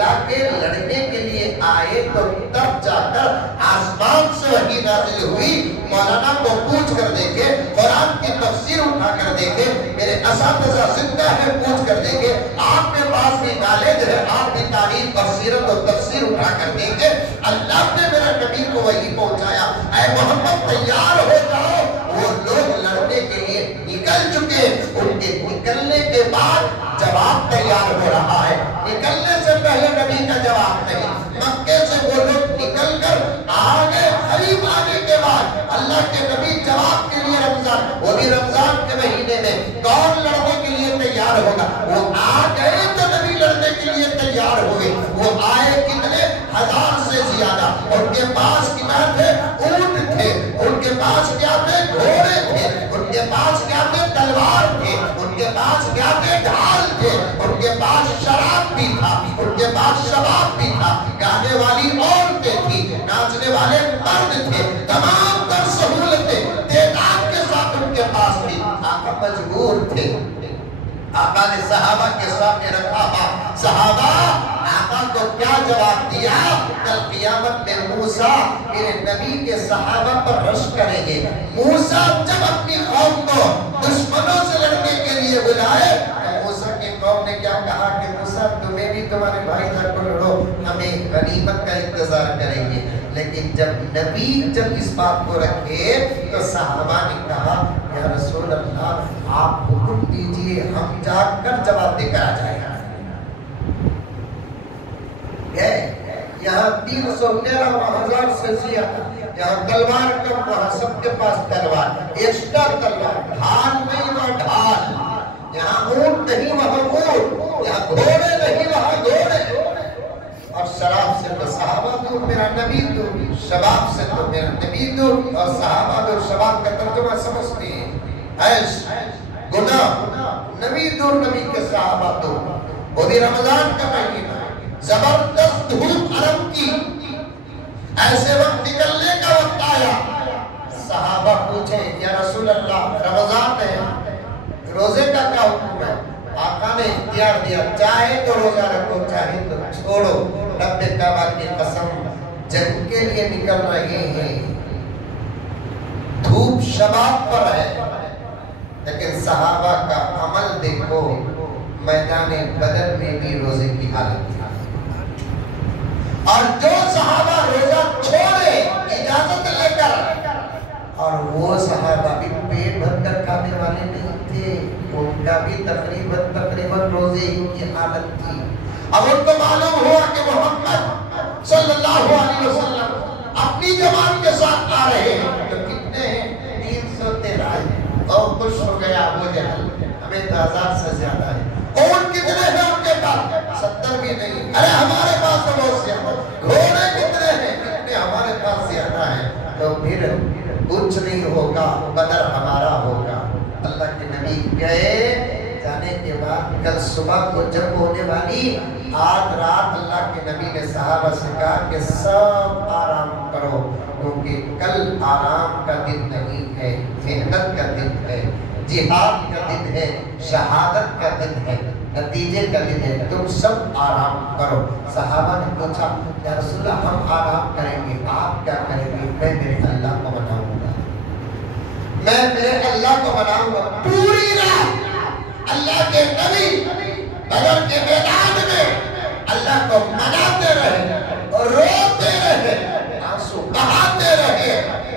اطلاع کے لڑنے کے لیے آئے تو تب جا کر آسمان سے وحی نازل ہوئی مولانا کو پوچھ کر دیکھے قرآن کی تفسیر اٹھا کر دیکھے میرے اساتذہ زندہ ہے پوچھ کر دیکھے آپ کے پاس بھی نالج ہے آپ بھی تاریخ اور سیرت و تفسیر اٹھا کر دیکھے اللہ نے میرے نبی کو وحی پہنچایا اے محمد تیار ہو جاؤ وہ لوگ لڑنے کے لیے نکل چکے ان کے نکلنے کے بعد جواب تیار ہو رہا ہے نکلنے سے پہلے نبی کا جواب نہیں مکے سے وہ لوگ نکل کر آگے قریب آنے کے بعد اللہ کے نبی جواب کے لیے رمضان وہ بھی رمضان کے مہینے میں کون لڑنے کے لیے تیار ہوگا وہ آ گئے تو نبی لڑنے کے لیے تیار ہوئے وہ آئے کتنے 1000 سے زیادہ ان کے پاس کیا تھے اونٹ تھے ان کے پاس کیا تھے گھوڑے تھے ان کے پاس کیا تھے تلوار تھے ان کے پاس کیا تھے ڈھال تھے ان کے پاس شراب بھی تھا ان کے پاس شباب بھی تھا گانے والی عورتیں تھی ناچنے والے مرد تھے تمام تر سہولتیں تعداد کے ساتھ ان کے پاس تھی آقا مجبور تھے آقا نے صحابہ کے سامنے رکھا صحابہ آقا کہا تو کیا جواب دیا؟ کل قیامت میں موسیٰ میرے نبی کے صحابہ پر رش کریں گے. موسیٰ جب اپنی قوم کو دشمنوں سے لڑنے کے لیے بلائے، موسیٰ کی قوم نے کیا کہا کہ موسیٰ تمہیں بھی تمہارے بھائی جان کو لڑو، ہمیں غنیمت کا انتظار کریں گے. لیکن جب نبی اس بات کو رکھے تو صحابہ نے کہا یا رسول اللہ آپ حکم دیجئے، ہم جا کر جواب دے کر آ جائیں. یہاں 313 1000 سے زیادہ، یہاں تلوار کم، وہاں سب کے پاس تلوار، ایکسٹرا تلوار، ڈھال نہیں وہاں ڈھال، یہاں اونٹ نہیں وہاں اونٹ، یہاں گھوڑے نہیں وہاں گھوڑے. اور شراب سے تو صحابہ دور، میرا نبی دور، شباب سے تو میرا نبی دور، اور صحابہ دور. شباب کا ترجمہ سمجھتے ہیں عیش، گناہ، نبی دور، نبی کے صحابہ دور. وہ بھی رمضان کا مہینہ، زبردست دھوپ عرب کی، ایسے وقت نکلنے کا وقت آیا. صحابہ پوچھے یا رسول اللہ رمضان ہے، روزے کا کیا حکم ہے؟ آقا نے اختیار دیا، چاہے تو روزہ رکھو چاہے تو چھوڑو. رب کعبہ کی قسم، جنگ کے لیے نکل رہے ہیں، دھوپ شباب پر ہے، لیکن صحابہ کا عمل دیکھو. میدان بدر میں بھی روزے کی حالت تھی، اور جو صحابہ روزہ چھوڑے اجازت لے کر، اور وہ صحابہ بھی پیٹ بھر کر کھانے والے نہیں تھے، ان کا بھی تقریباً روزے کی حالت تھی. اب ان کو معلوم ہوا کہ محمد صلی اللہ علیہ وسلم اپنی جماعت کے ساتھ آ رہے ہیں. تو کتنے ہیں؟ 313. اور خوش ہو گیا ابو جہل، ہمیں تو 1000 سے زیادہ ہے. اونٹ کتنے ہیں ان کے پاس؟ 70 بھی نہیں. ارے ہمارے پاس تو بہت زیادہ. گھوڑے کتنے ہیں؟ کتنے ہمارے پاس زیادہ ہیں. تو پھر کچھ نہیں ہوگا، بدر ہمارا ہوگا. اللہ کے نبی گئے، جانے کے بعد کل صبح کو جب ہونے والی، آج رات اللہ کے نبی نے صحابہ سے کہا کہ سب آرام کرو، کیونکہ کل آرام کا دن نہیں ہے، محنت کا دن ہے، جہاد کا دن ہے، شہادت کا دن ہے، نتیجے کا دن ہے. تم سب آرام کرو. صحابہ نے پوچھا یا رسول اللہ ہم آرام کریں گے، آپ کیا کریں گے؟ میں میرے اللہ کو مناؤں گا، میں میرے اللہ کو مناؤں گا. پوری رات اللہ کے نبی بدر کے میدان میں اللہ کو مناتے رہے، روتے رہے، آنسو بہاتے رہے،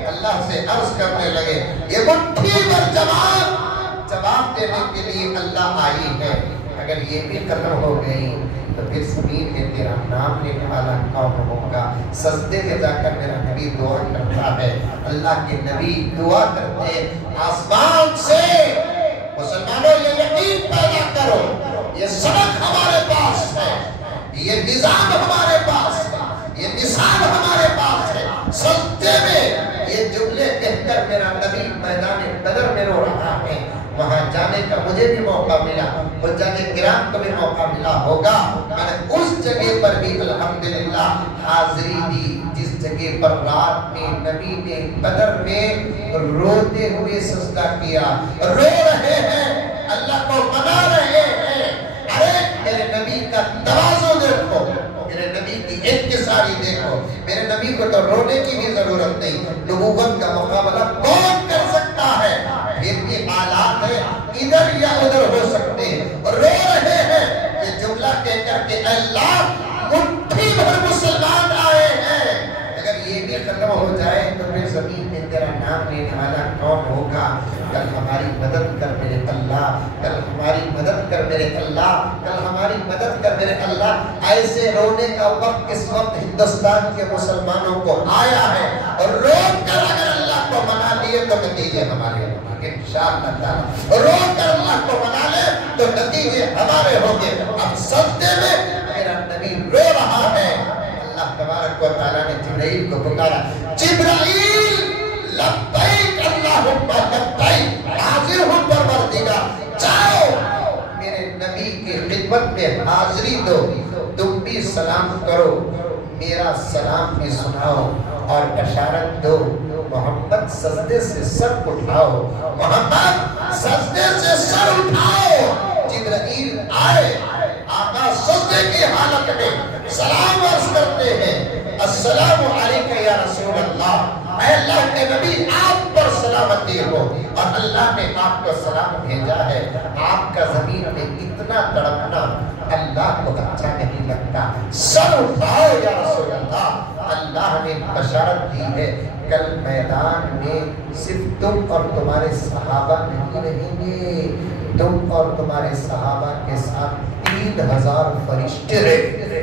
اللہ سے عرض کرنے لگے یہ مٹھی بھر جواب دینے کے لیے اللہ آئی ہے. اگر یہ بھی ختم ہو گئی تو پھر زمین میں تیرا نام لینے والا کون ہوگا؟ سجدے میں جا کر میرا نبی دعا کرتا ہے. اللہ کے نبی دعا کرتے آسمان سے مسلمانوں یہ یقین پیدا کرو، یہ سبق ہمارے پاس ہے، یہ نظام ہمارے پاس ہے، یہ نصاب ہمارے پاس ہے. سجدے میں یہ جملے کہہ کر میرا نبی میدان بدر میں رو رہا ہے. وہاں جانے کا مجھے بھی موقع ملا، حجاج کرام کو بھی موقع ملا ہوگا. میں نے اس جگہ پر بھی الحمدللہ حاضری دی جس جگہ پر رات میں نبی نے بدر میں روتے ہوئے سجدہ کیا. رو رہے ہیں، اللہ کو منا رہے ہیں. ارے میرے نبی کا تواضع دیکھو، میرے نبی کی انکساری دیکھو. میرے نبی کو تو رونے کی بھی ضرورت نہیں، نبوت کا مقابلہ کون کر سکتا ہے؟ پھر بھی حالات ہے ادھر یا ادھر ہو سکتے ہیں. رو رہے ہیں یہ جملہ کہہ کر کہ اللہ مٹھی بھر مسلمان آئے ہیں. اگر یہ بھی ختم ہو جائے تو پھر زمین میں تیرا نام لینے والا کون ہوگا؟ کل ہماری مدد کر میرے اللہ، کل ہماری مدد کر میرے اللہ، کل ہماری مدد کر میرے اللہ. ایسے رونے کا وقت اس وقت ہندوستان کے مسلمانوں کو آیا ہے، اور رو کر اگر اللہ کو منا لیے تو نتیجے ہمارے ہوں گے انشاءاللہ تعالی. رو کر اللہ کو منا لے تو نتیجے ہمارے ہوں گے. اب سجدے میں میرا نبی رو رہا ہے. اللہ تبارک و تعالیٰ نے جبرائیل کو پکارا، جبرائیل لبیک اللہم لبیک، حاضر ہوں پروردگار، جاؤ میرے نبی کی خدمت میں حاضری دو، تم بھی سلام کرو، میرا سلام بھی سناؤ، اور بشارت دو محمد سجدے سے سر اٹھاؤ، محمد سجدے سے سر اٹھاؤ. جبرائیل آئے، آقا سجدے کی حالت میں سلام عرض کرتے ہیں السلام علیکم یا رسول اللہ، اے اللہ کے نبی آپ پر سلامتی ہو، اور اللہ نے آپ کو سلام بھیجا ہے۔ آپ کا زمین میں اتنا تڑپنا اللہ کو اچھا نہیں لگتا، سر اٹھاؤ یا رسول اللہ۔ اللہ نے بشارت دی ہے کل میدان میں صرف تم اور تمہارے صحابہ نہیں رہیں گے، تم اور تمہارے صحابہ کے ساتھ 3000 فرشتے رہیں گے۔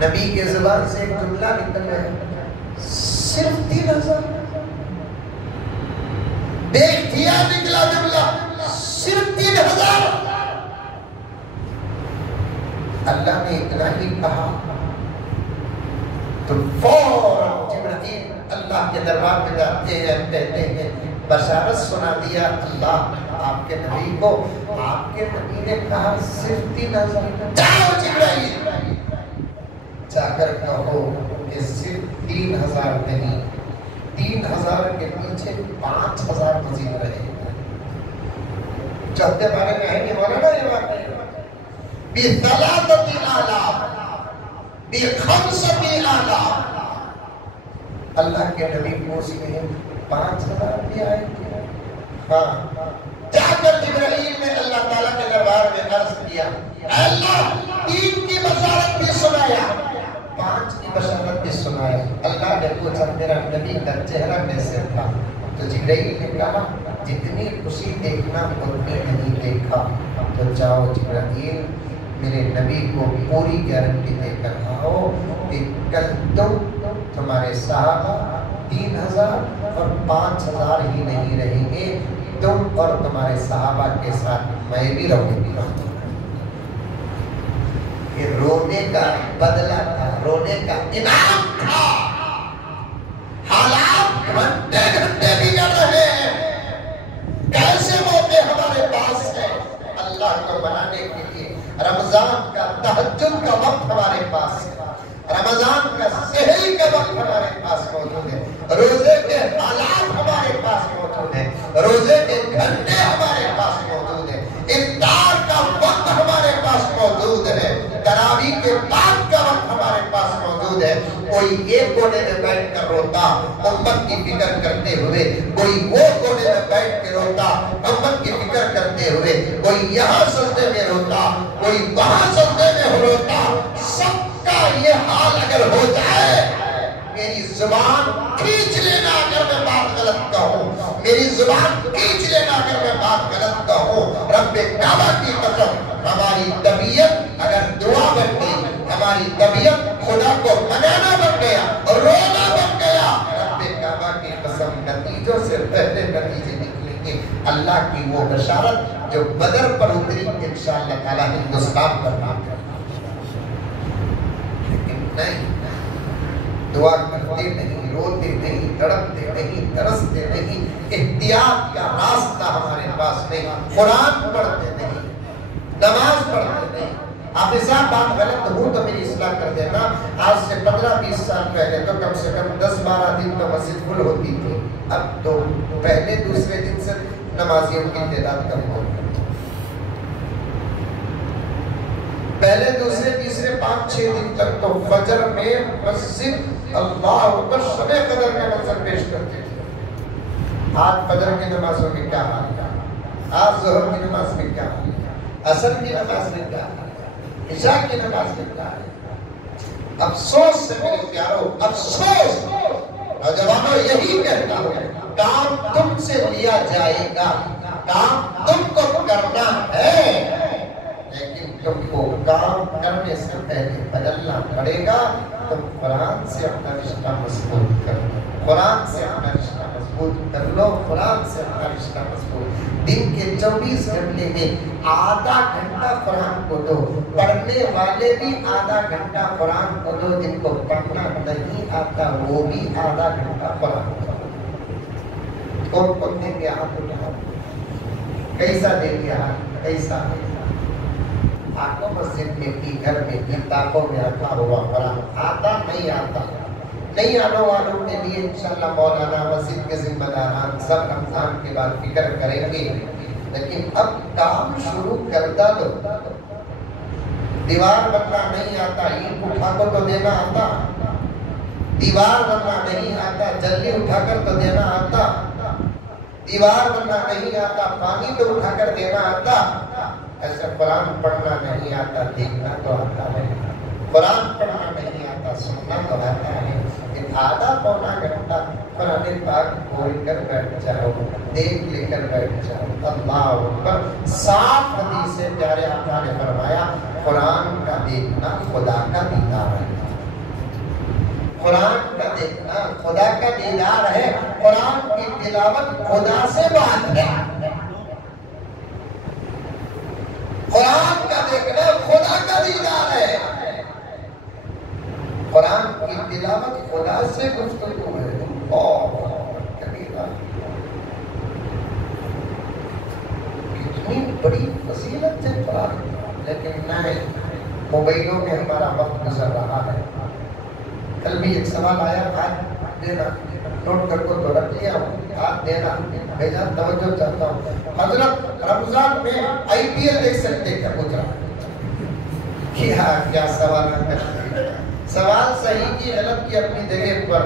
نبی کے زبان سے ایک جملہ نکل رہا ہے، صرف 3000، بے اختیار نکلا جملہ، صرف 3000۔ اللہ نے اتنا ہی کہا تو فوراً جبرائیل اللہ کے دربار میں جاتے ہیں، کہتے ہیں بشارت سنا دیا اللہ آپ کے نبی کو، آپ کے نبی نے کہا صرف 3000۔ جاؤ جبرائیل، جا کر کہو کہ صرف 3000 نہیں، 3000 کے پیچھے 5000 مزید رہے گا۔ چوتھے بارے میں ہے کہ مولانا یہ بات ہے بِثَلَاثَةِ آلَافٍ بِخَمْسَةِ آلَافٍ۔ اللہ کے نبی پوچھتے ہیں 5000 بھی آئے گے؟ ہاں۔ جا کر جبرائیل نے اللہ تعالیٰ کے دربار میں عرض کیا، اے اللہ 3 کی بشارت بھی سنایا، 5 کی بشارت بھی سنایا۔ اللہ نے پوچھا میرا نبی کا چہرہ کیسے تھا؟ تو جبرائیل نے کہا جتنی خوشی دیکھنا اتنی نہیں دیکھا۔ تو جاؤ جبرائیل میرے نبی کو پوری گارنٹی دے کر آؤ کہ کل تمہارے صحابہ 3000 اور 5000 ہی نہیں رہیں گے، تم اور تمہارے صحابہ کے ساتھ میں بھی رہوں گی۔ یہ رونے کا بدلہ تھا، رونے کا انعام تھا۔ حالات گھنٹے گھنٹے بگڑ رہے ہیں، کیسے موقع ہمارے پاس ہے اللہ کو منانے کے لیے۔ رمضان کا تہجد کا وقت ہمارے پاس ہے، رمضان کا سحری کا وقت ہمارے پاس موجود ہے، روزے کے حالات ہمارے پاس موجود ہیں، روزے کے گھنٹے ہمارے پاس موجود ہیں، افطار کا وقت ہمارے پاس موجود ہے، تراویح کے بعد کا وقت ہمارے پاس موجود ہے۔ کوئی ایک کونے میں بیٹھ کر روتا امت کی فکر کرتے ہوئے، کوئی وہ کونے میں بیٹھ کے روتا امت کی فکر کرتے ہوئے، کوئی یہاں سجدے میں روتا کوئی وہاں سجدے میں روتا۔ سب کا یہ حال اگر ہو جائے، میری زبان کھینچ لینا اگر میں بات غلط کہوں، میری زبان کھینچ لینا اگر میں بات غلط کہوں، رب کعبہ کی قسم ہماری طبیعت اگر دعا بن گئی، ہماری طبیعت خدا کو منانا بن گیا اور رونا بن گیا، رب کعبہ کی قسم نتیجوں سے پہلے نتیجے نکلیں گے۔ اللہ کی وہ بشارت جو بدر پر اتری انشاءاللہ تعالیٰ ہندوستان پر نام کرنا۔ لیکن نہیں، دعا کرتے نہیں، روتے نہیں، تڑپتے نہیں، ترستے نہیں، احتیاط کا راستہ ہمارے پاس نہیں، قرآن پڑھتے نہیں، نماز پڑھتے نہیں۔ آپ صاحب بات غلط ہوں تو میری اصلاح کر دینا۔ آج سے 15-20 سال پہلے تو کم سے کم 10-12 دن تو مسجد فل ہوتی تھی، اب تو پہلے دوسرے دن سے نمازیوں کی تعداد کم ہو گئی۔ پہلے دوسرے تیسرے 5-6 دن تک تو فجر میں مسجد اللہ اکبر شب قدر کا منظر پیش کرتے تھے۔ آج فجر کی نمازوں میں کیا حال ہے، آج ظہر کی نماز میں کیا حال ہے، عصر کی نماز میں کیا حال ہے، عشاء کی نماز میں کیا حال ہے۔ افسوس سے میرے پیارو، افسوس، نوجوانوں یہی کہتا ہوں، کام تم سے لیا جائے گا، کام تم کو کرنا ہے، لیکن تم کو کام کرنے سے پہلے بدلنا پڑے گا۔ تم قرآن سے اپنا رشتہ مضبوط کر لو، قرآن سے اپنا رشتہ مضبوط کر لو، قرآن سے اپنا رشتہ مضبوط۔ دن کے 24 گھنٹے میں آدھا گھنٹہ قرآن کو دو، پڑھنے والے بھی آدھا گھنٹہ قرآن کو دو، جن کو پڑھنا نہیں آتا وہ بھی آدھا گھنٹہ قرآن کو دو۔ کون کون دیں گے ہاتھ اٹھاؤ، کیسا دیں گے ہاتھ، کیسا آنکھوں مسجد میں کی، گھر میں کی، تاکوں میں رکھا ہوا قرآن آتا نہیں آتا، نہیں آنے والوں کے لیے انشاءاللہ مولانا مسجد کے ذمہ داران سب رمضان کے بعد فکر کریں گے، لیکن اب کام شروع کر دو۔ دیوار بننا نہیں آتا، اینٹ اٹھا کر تو دینا آتا، دیوار بننا نہیں آتا، جلی اٹھا کر تو دینا آتا، دیوار بننا نہیں آتا، پانی تو اٹھا کر دینا آتا۔ ایسے قرآن پڑھنا نہیں آتا، دیکھنا تو آتا ہے۔ قرآن پڑھنا نہیں آتا، سننا تو آتا ہے۔ ایک آدھا پونا گھنٹہ قرآن پاک کھول کر بیٹھ جاؤ، دیکھ لے کر بیٹھ جاؤ۔ اللہ اکبر۔ 7 حدیث سے پیارے آقا نے فرمایا قرآن کا دیکھنا خدا کا دیدار ہے، قرآن کا دیکھنا خدا کا دیدار ہے، قرآن کی تلاوت خدا سے بات ہے، قرآن کا دیکھنا خدا کا دیدار ہے، قرآن کی تلاوت خدا سے گفتگو ہے۔ کتنی بڑی فضیلت ہے قرآن، لیکن نہ موبائلوں میں ہمارا وقت گزر رہا ہے۔ کل بھی ایک سوال آیا، ہاتھ دینا، نوٹ کر کو تو رکھ لیا، ہاتھ دینا بھیجا، توجہ چاہتا ہوں۔ حضرت رمضان میں IPL دیکھ سکتے کیا؟ پوچھ رہا کیا سوال کرتے؟ سوال صحیح کی غلط کی اپنی جگہ پر،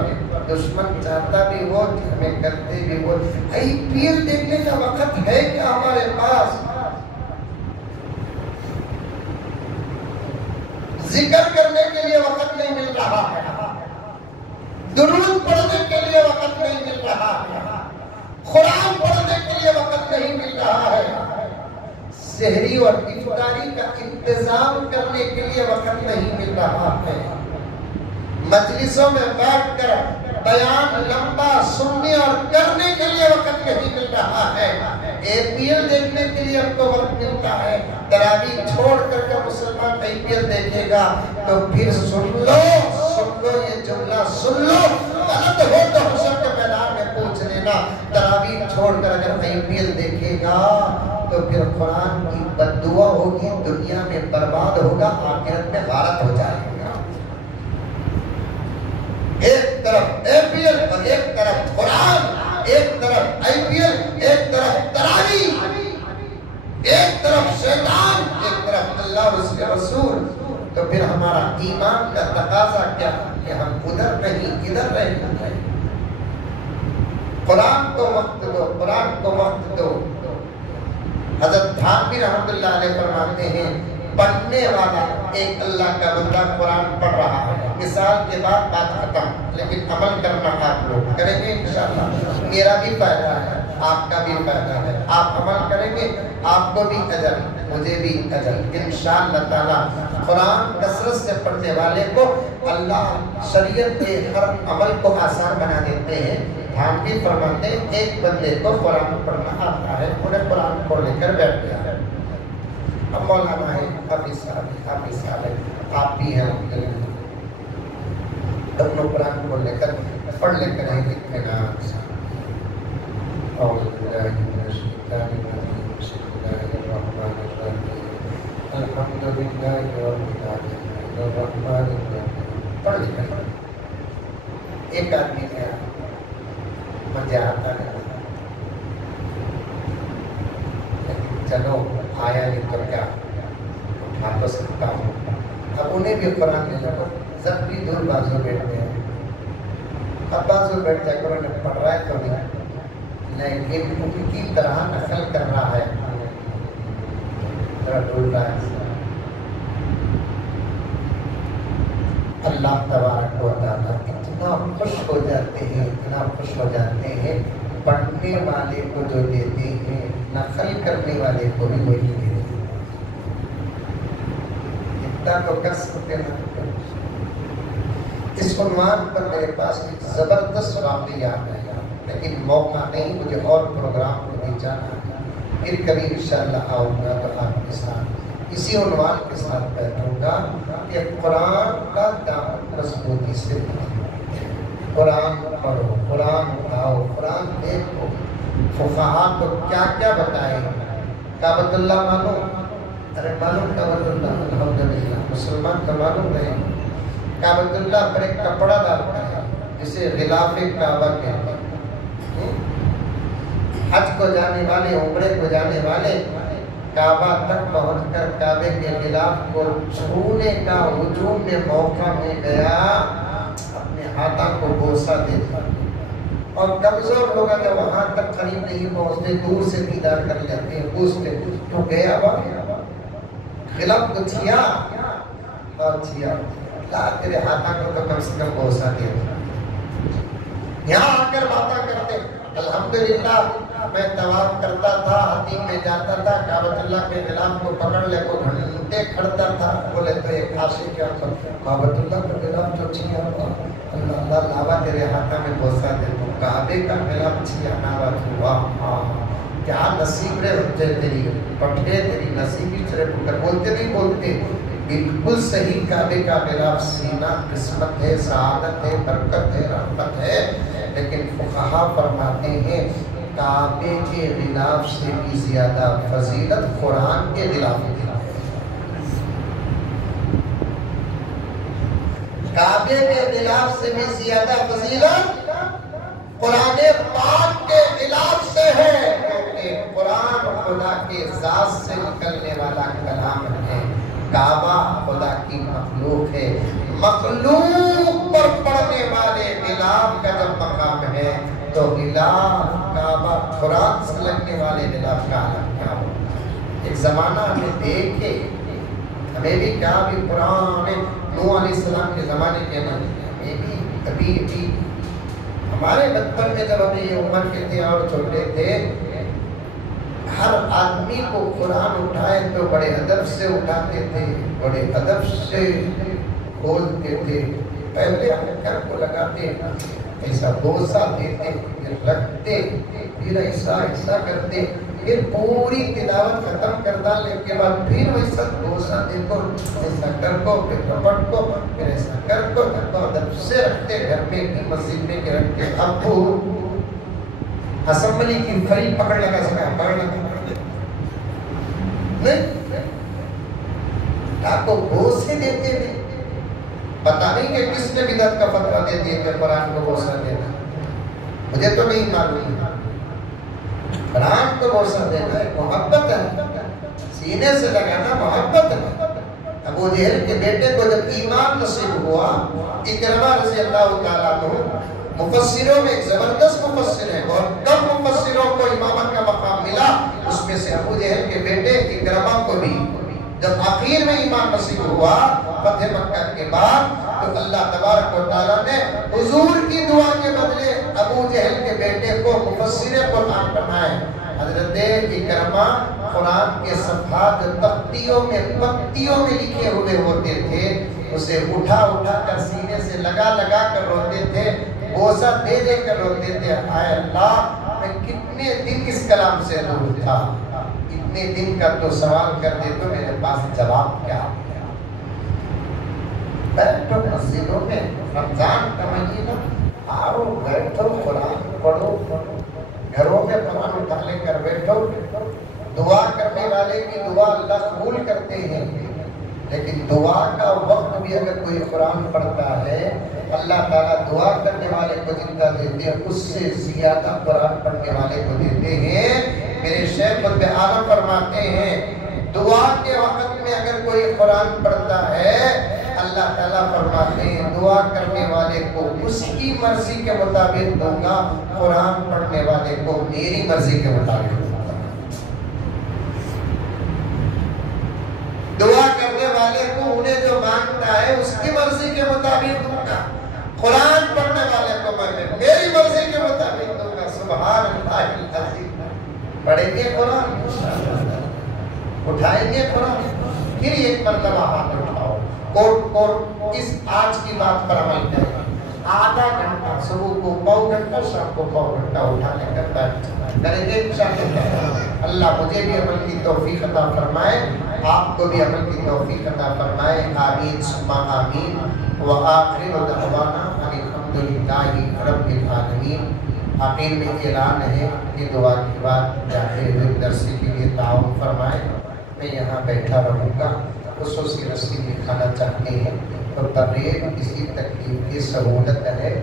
دشمن چاہتا بھی وہ ہمیں کرتے بھی وہ۔ IPL دیکھنے کا وقت ہے کیا ہمارے پاس؟ ذکر کرنے کے لیے وقت نہیں مل رہا ہے، درود پڑھنے کے لیے وقت نہیں مل رہا ہے، قرآن پڑھنے کے لیے وقت نہیں مل رہا ہے، سحری اور افطاری کا انتظام کرنے کے لیے وقت نہیں مل رہا ہے، مجلسوں میں بیٹھ کر بیان لمبا سننے اور کرنے کے لیے وقت نہیں مل رہا ہے۔ APL دیکھنے کے لیے ہم کو وقت ملتا ہے، تراویح چھوڑ کر کے مسلمان IPL دیکھے گا تو پھر سن لو یہ جملہ سن لو، غلط ہو تو حشر کے میدان میں پوچھ لینا۔ تراویح چھوڑ کر اگر IPL دیکھے گا تو پھر قرآن کی بد دعا ہوگی، دنیا میں برباد ہوگا، آخرت میں غارت ہو جائے گا۔ ایک طرف APL اور ایک طرف قرآن، ایک طرف IPL، ایک طرف تراویح، ایک طرف شیطان، ایک طرف اللہ اور اس کے رسول، تو پھر ہمارا ایمان کا تقاضا کیا کہ ہم ادھر نہیں ادھر رہیں۔ قرآن کو وقت دو، قرآن کو وقت دو۔ حضرت تھانوی رحمۃ اللہ علیہ فرماتے ہیں پڑھنے والا ایک اللہ کا بندہ قرآن پڑھ رہا ہے، مثال کے بعد بات ختم، لیکن عمل کرنا آپ لوگ کریں گے انشاءاللہ، میرا بھی فائدہ ہے، آپ کا بھی فائدہ ہے، آپ عمل کریں گے آپ کو بھی اجر، مجھے بھی اجر انشاءاللہ تعالی۔ قرآن کثرت سے پڑھنے والے کو اللہ شریعت کے ہر عمل کو آسان بنا دیتے ہیں۔ تھانوی فرماتے ہیں ایک بندے کو قرآن پڑھنا آتا ہے، انہیں قرآن کو لے کر بیٹھ گیا ہے، اب مولانا ہے، حافظ صاحب ہے، آپ بھی ہیں، دونوں قرآن کو لے کر پڑھ لے کر ہیں اطمینان سے۔ اعوذ باللہ من الشیطان الرجیم، بسم اللہ الرحمن الرحیم، الحمد للہ رب العالمین الرحمن الرحیم، پڑھ لے کر۔ ایک آدمی ہے مجھے آتا ہے لیکن چلو آیا نہیں تو کیا اٹھا تو سکتا ہوں، اب انہیں بھی قرآن میں لگو، جب بھی دور بازو بیٹھتے ہیں، اب بازو بیٹھ جا کر انہیں پڑھ رہا ہے تو نہیں، لیکن ان کی طرح نقل کر رہا ہے، ذرا ڈھول رہا ہے۔ اللہ تبارک و تعالیٰ اتنا خوش ہو جاتے ہیں، اتنا خوش ہو جاتے ہیں، پڑھنے والے کو جو دیتے ہیں نقل کرنے والے کو بھی وہی دیتے ہیں۔ اتنا تو کر سکتے ہیں۔ اس عنوان پر میرے پاس ایک زبردست واقعات ہے، لیکن موقع نہیں، مجھے اور پروگرام کو بھی جانا ہے، پھر کبھی انشاءاللہ آؤں گا تو آپ کے ساتھ اسی عنوان کے ساتھ بیٹھوں گا کہ قرآن کا دامن مضبوطی سے قرآن پڑھو، قرآن اٹھاؤ، قرآن دیکھو۔ فقہا کو کیا کیا بتائے، کعبۃ اللہ معلوم، ارے معلوم کعبۃ اللہ، الحمدللہ مسلمان کا معلوم ہے، کعبۃ اللہ پر ایک کپڑا ڈالتا ہے جسے غلاف کعبہ کہتے ہیں۔ حج کو جانے والے، عمرے کو جانے والے کعبہ تک پہنچ کر کعبے کے غلاف کو چھونے کا ہجوم میں موقع مل گیا، اپنے ہاتھوں کو بوسہ دیتا، اور کمزور لوگ اگر وہاں تک قریب نہیں پہنچتے دور سے دیدار کر لیتے ہیں، پوچھتے تو گیا ہوا غلاف کو چھیا اور چھیا، لا تیرے ہاتھوں کو تو کم سے کم بوسہ دیتا۔ یہاں آ کر باتیں کرتے، الحمدللہ میں طواف کرتا تھا، حتیم میں جاتا تھا، کعبۃ اللہ کے غلاف کو پکڑ لے کو گھنٹے کھڑتا تھا، بولے تو ایک عاشق کیا کعبۃ اللہ کا غلاف جو چھیا ہوا، اللہ اللہ لاوا تیرے ہاتھوں میں بوسہ دے تو کعبے کا غلاف چھیا ناوا ہوا، کیا نصیب رے ہوتے تیری پٹھے تیری نصیبی چرے پکر، بولتے نہیں بولتے بالکل صحیح، کعبے کا غلاف سینہ قسمت ہے، سعادت ہے، برکت ہے، رحمت ہے، لیکن فقہا فرماتے ہیں کعبے کے غلاف سے بھی زیادہ فضیلت قرآن کے غلاف کی ہے۔ کعبے کے غلاف سے بھی زیادہ فضیلت قرآن پاک کے غلاف سے ہے، کیونکہ قرآن خدا کے ذات سے نکلنے والا کلام ہے، کعبہ خدا کی مخلوق ہے، مخلوق پر پڑھنے والے غلاف کا جب مقام ہے تو غلاف کعبہ قرآن سے لگنے والے غلاف کا عالم کیا ہو۔ ایک زمانہ ہمیں دیکھے، ہمیں بھی کیا بھی پرانے نوح علیہ السلام کے زمانے کے نا، ہمیں بھی ابھی ہمارے بچپن میں جب ہمیں یہ عمر کے تھے اور چھوٹے تھے، ہر آدمی کو قرآن اٹھائے تو بڑے ادب سے اٹھاتے تھے، بڑے ادب سے کھولتے تھے، پہلے ہتھیار کو لگاتے، ایسا بوسہ دیتے، پھر رکھتے، پھر ایسا ایسا کرتے، پھر پوری تلاوت ختم کر ڈالنے کے بعد پھر ویسا بوسہ دے کو ایسا کر کو، پھر رپٹ کو، پھر ایسا کر کو، ادب سے رکھتے، گھر میں کی مسجد میں کے رکھتے۔ ابو اسمبلی کی فریق پکڑ لگا سکا، پکڑ لگا نہیں، آپ کو بوسے دیتے ہیں، پتہ نہیں کہ کس نے بدعت کا فتویٰ دے دیا کہ قرآن کو بوسہ دینا، مجھے تو نہیں معلوم، قرآن کو بوسہ دینا ایک محبت ہے، سینے سے لگانا محبت ہے۔ ابو جہل کے بیٹے کو جب ایمان نصیب ہوا، اکرمہ رضی اللہ تعالیٰ عنہ مفسروں میں ایک زبردست مفسر ہے، بہت کم مفسروں کو امامت کا مقام ملا، اس میں سے ابو جہل کے بیٹے اکرمہ کو بھی جب آخر میں ایمان نصیب ہوا فتح مکہ کے بعد، تو اللہ تبارک و تعالیٰ نے حضور کی دعا کے بدلے ابو جہل کے بیٹے کو مفسر قرآن بنائے۔ حضرت اکرمہ قرآن کے صفحات تختیوں میں پتیوں میں لکھے ہوئے ہوتے تھے، اسے اٹھا اٹھا کر سینے سے لگا لگا کر روتے تھے، بوسہ دے دے کر روتے تھے، آئے اللہ میں کتنے دن اس کلام سے دور تھا، اتنے دن کا تو سوال کر دے تو میرے پاس جواب کیا؟ بیٹھو مسجدوں میں، رمضان کا مہینہ، آؤ بیٹھو قرآن پڑھو، گھروں میں قرآن اٹھا لے کر بیٹھو، دعا کرنے والے کی دعا اللہ قبول کرتے ہیں، لیکن دعا کا وقت بھی اگر کوئی قرآن پڑھتا ہے، اللہ تعالیٰ دعا کرنے والے کو جتنا دیتے ہیں اس سے زیادہ قرآن پڑھنے والے کو دیتے ہیں۔ میرے شیخ قطب عالم فرماتے ہیں دعا کے وقت میں اگر کوئی قرآن پڑھتا ہے، اللہ تعالیٰ فرماتے ہیں دعا کرنے والے کو اس کی مرضی کے مطابق دوں گا، قرآن پڑھنے والے کو میری مرضی کے مطابق دوں گا۔ دعا کرنے والے کو انہیں جو مانگتا ہے اس کی مرضی کے مطابق دوں گا، قرآن پڑھنے والے کو میں میری مرضی کے مطابق دوں گا۔ سبحان اللہ العظیم۔ پڑھیں گے قرآن، اٹھائیں گے قرآن، پھر ایک مرتبہ ہاتھ اٹھاؤ، اور اس آج کی بات پر عمل کریں، آدھا گھنٹہ صبح کو پاؤ گھنٹہ، شام کو پاؤ گھنٹہ اٹھانے کا کریں گے انشاءاللہ۔ اللہ مجھے بھی عمل کی توفیق عطا فرمائے، آپ کو بھی عمل کی توفیق عطا فرمائے، آمین ثم آمین۔ وآخر دعوانا ان الحمدللہ رب العالمین۔ آخر میں اعلان ہے کہ دعا کے بعد جاتے ہوئے درسی کے لیے تعاون فرمائیں، میں یہاں بیٹھا رہوں گا، خصوصی رسید دکھانا چاہتے ہیں تو بغیر کسی تکلیف کی سہولت ہے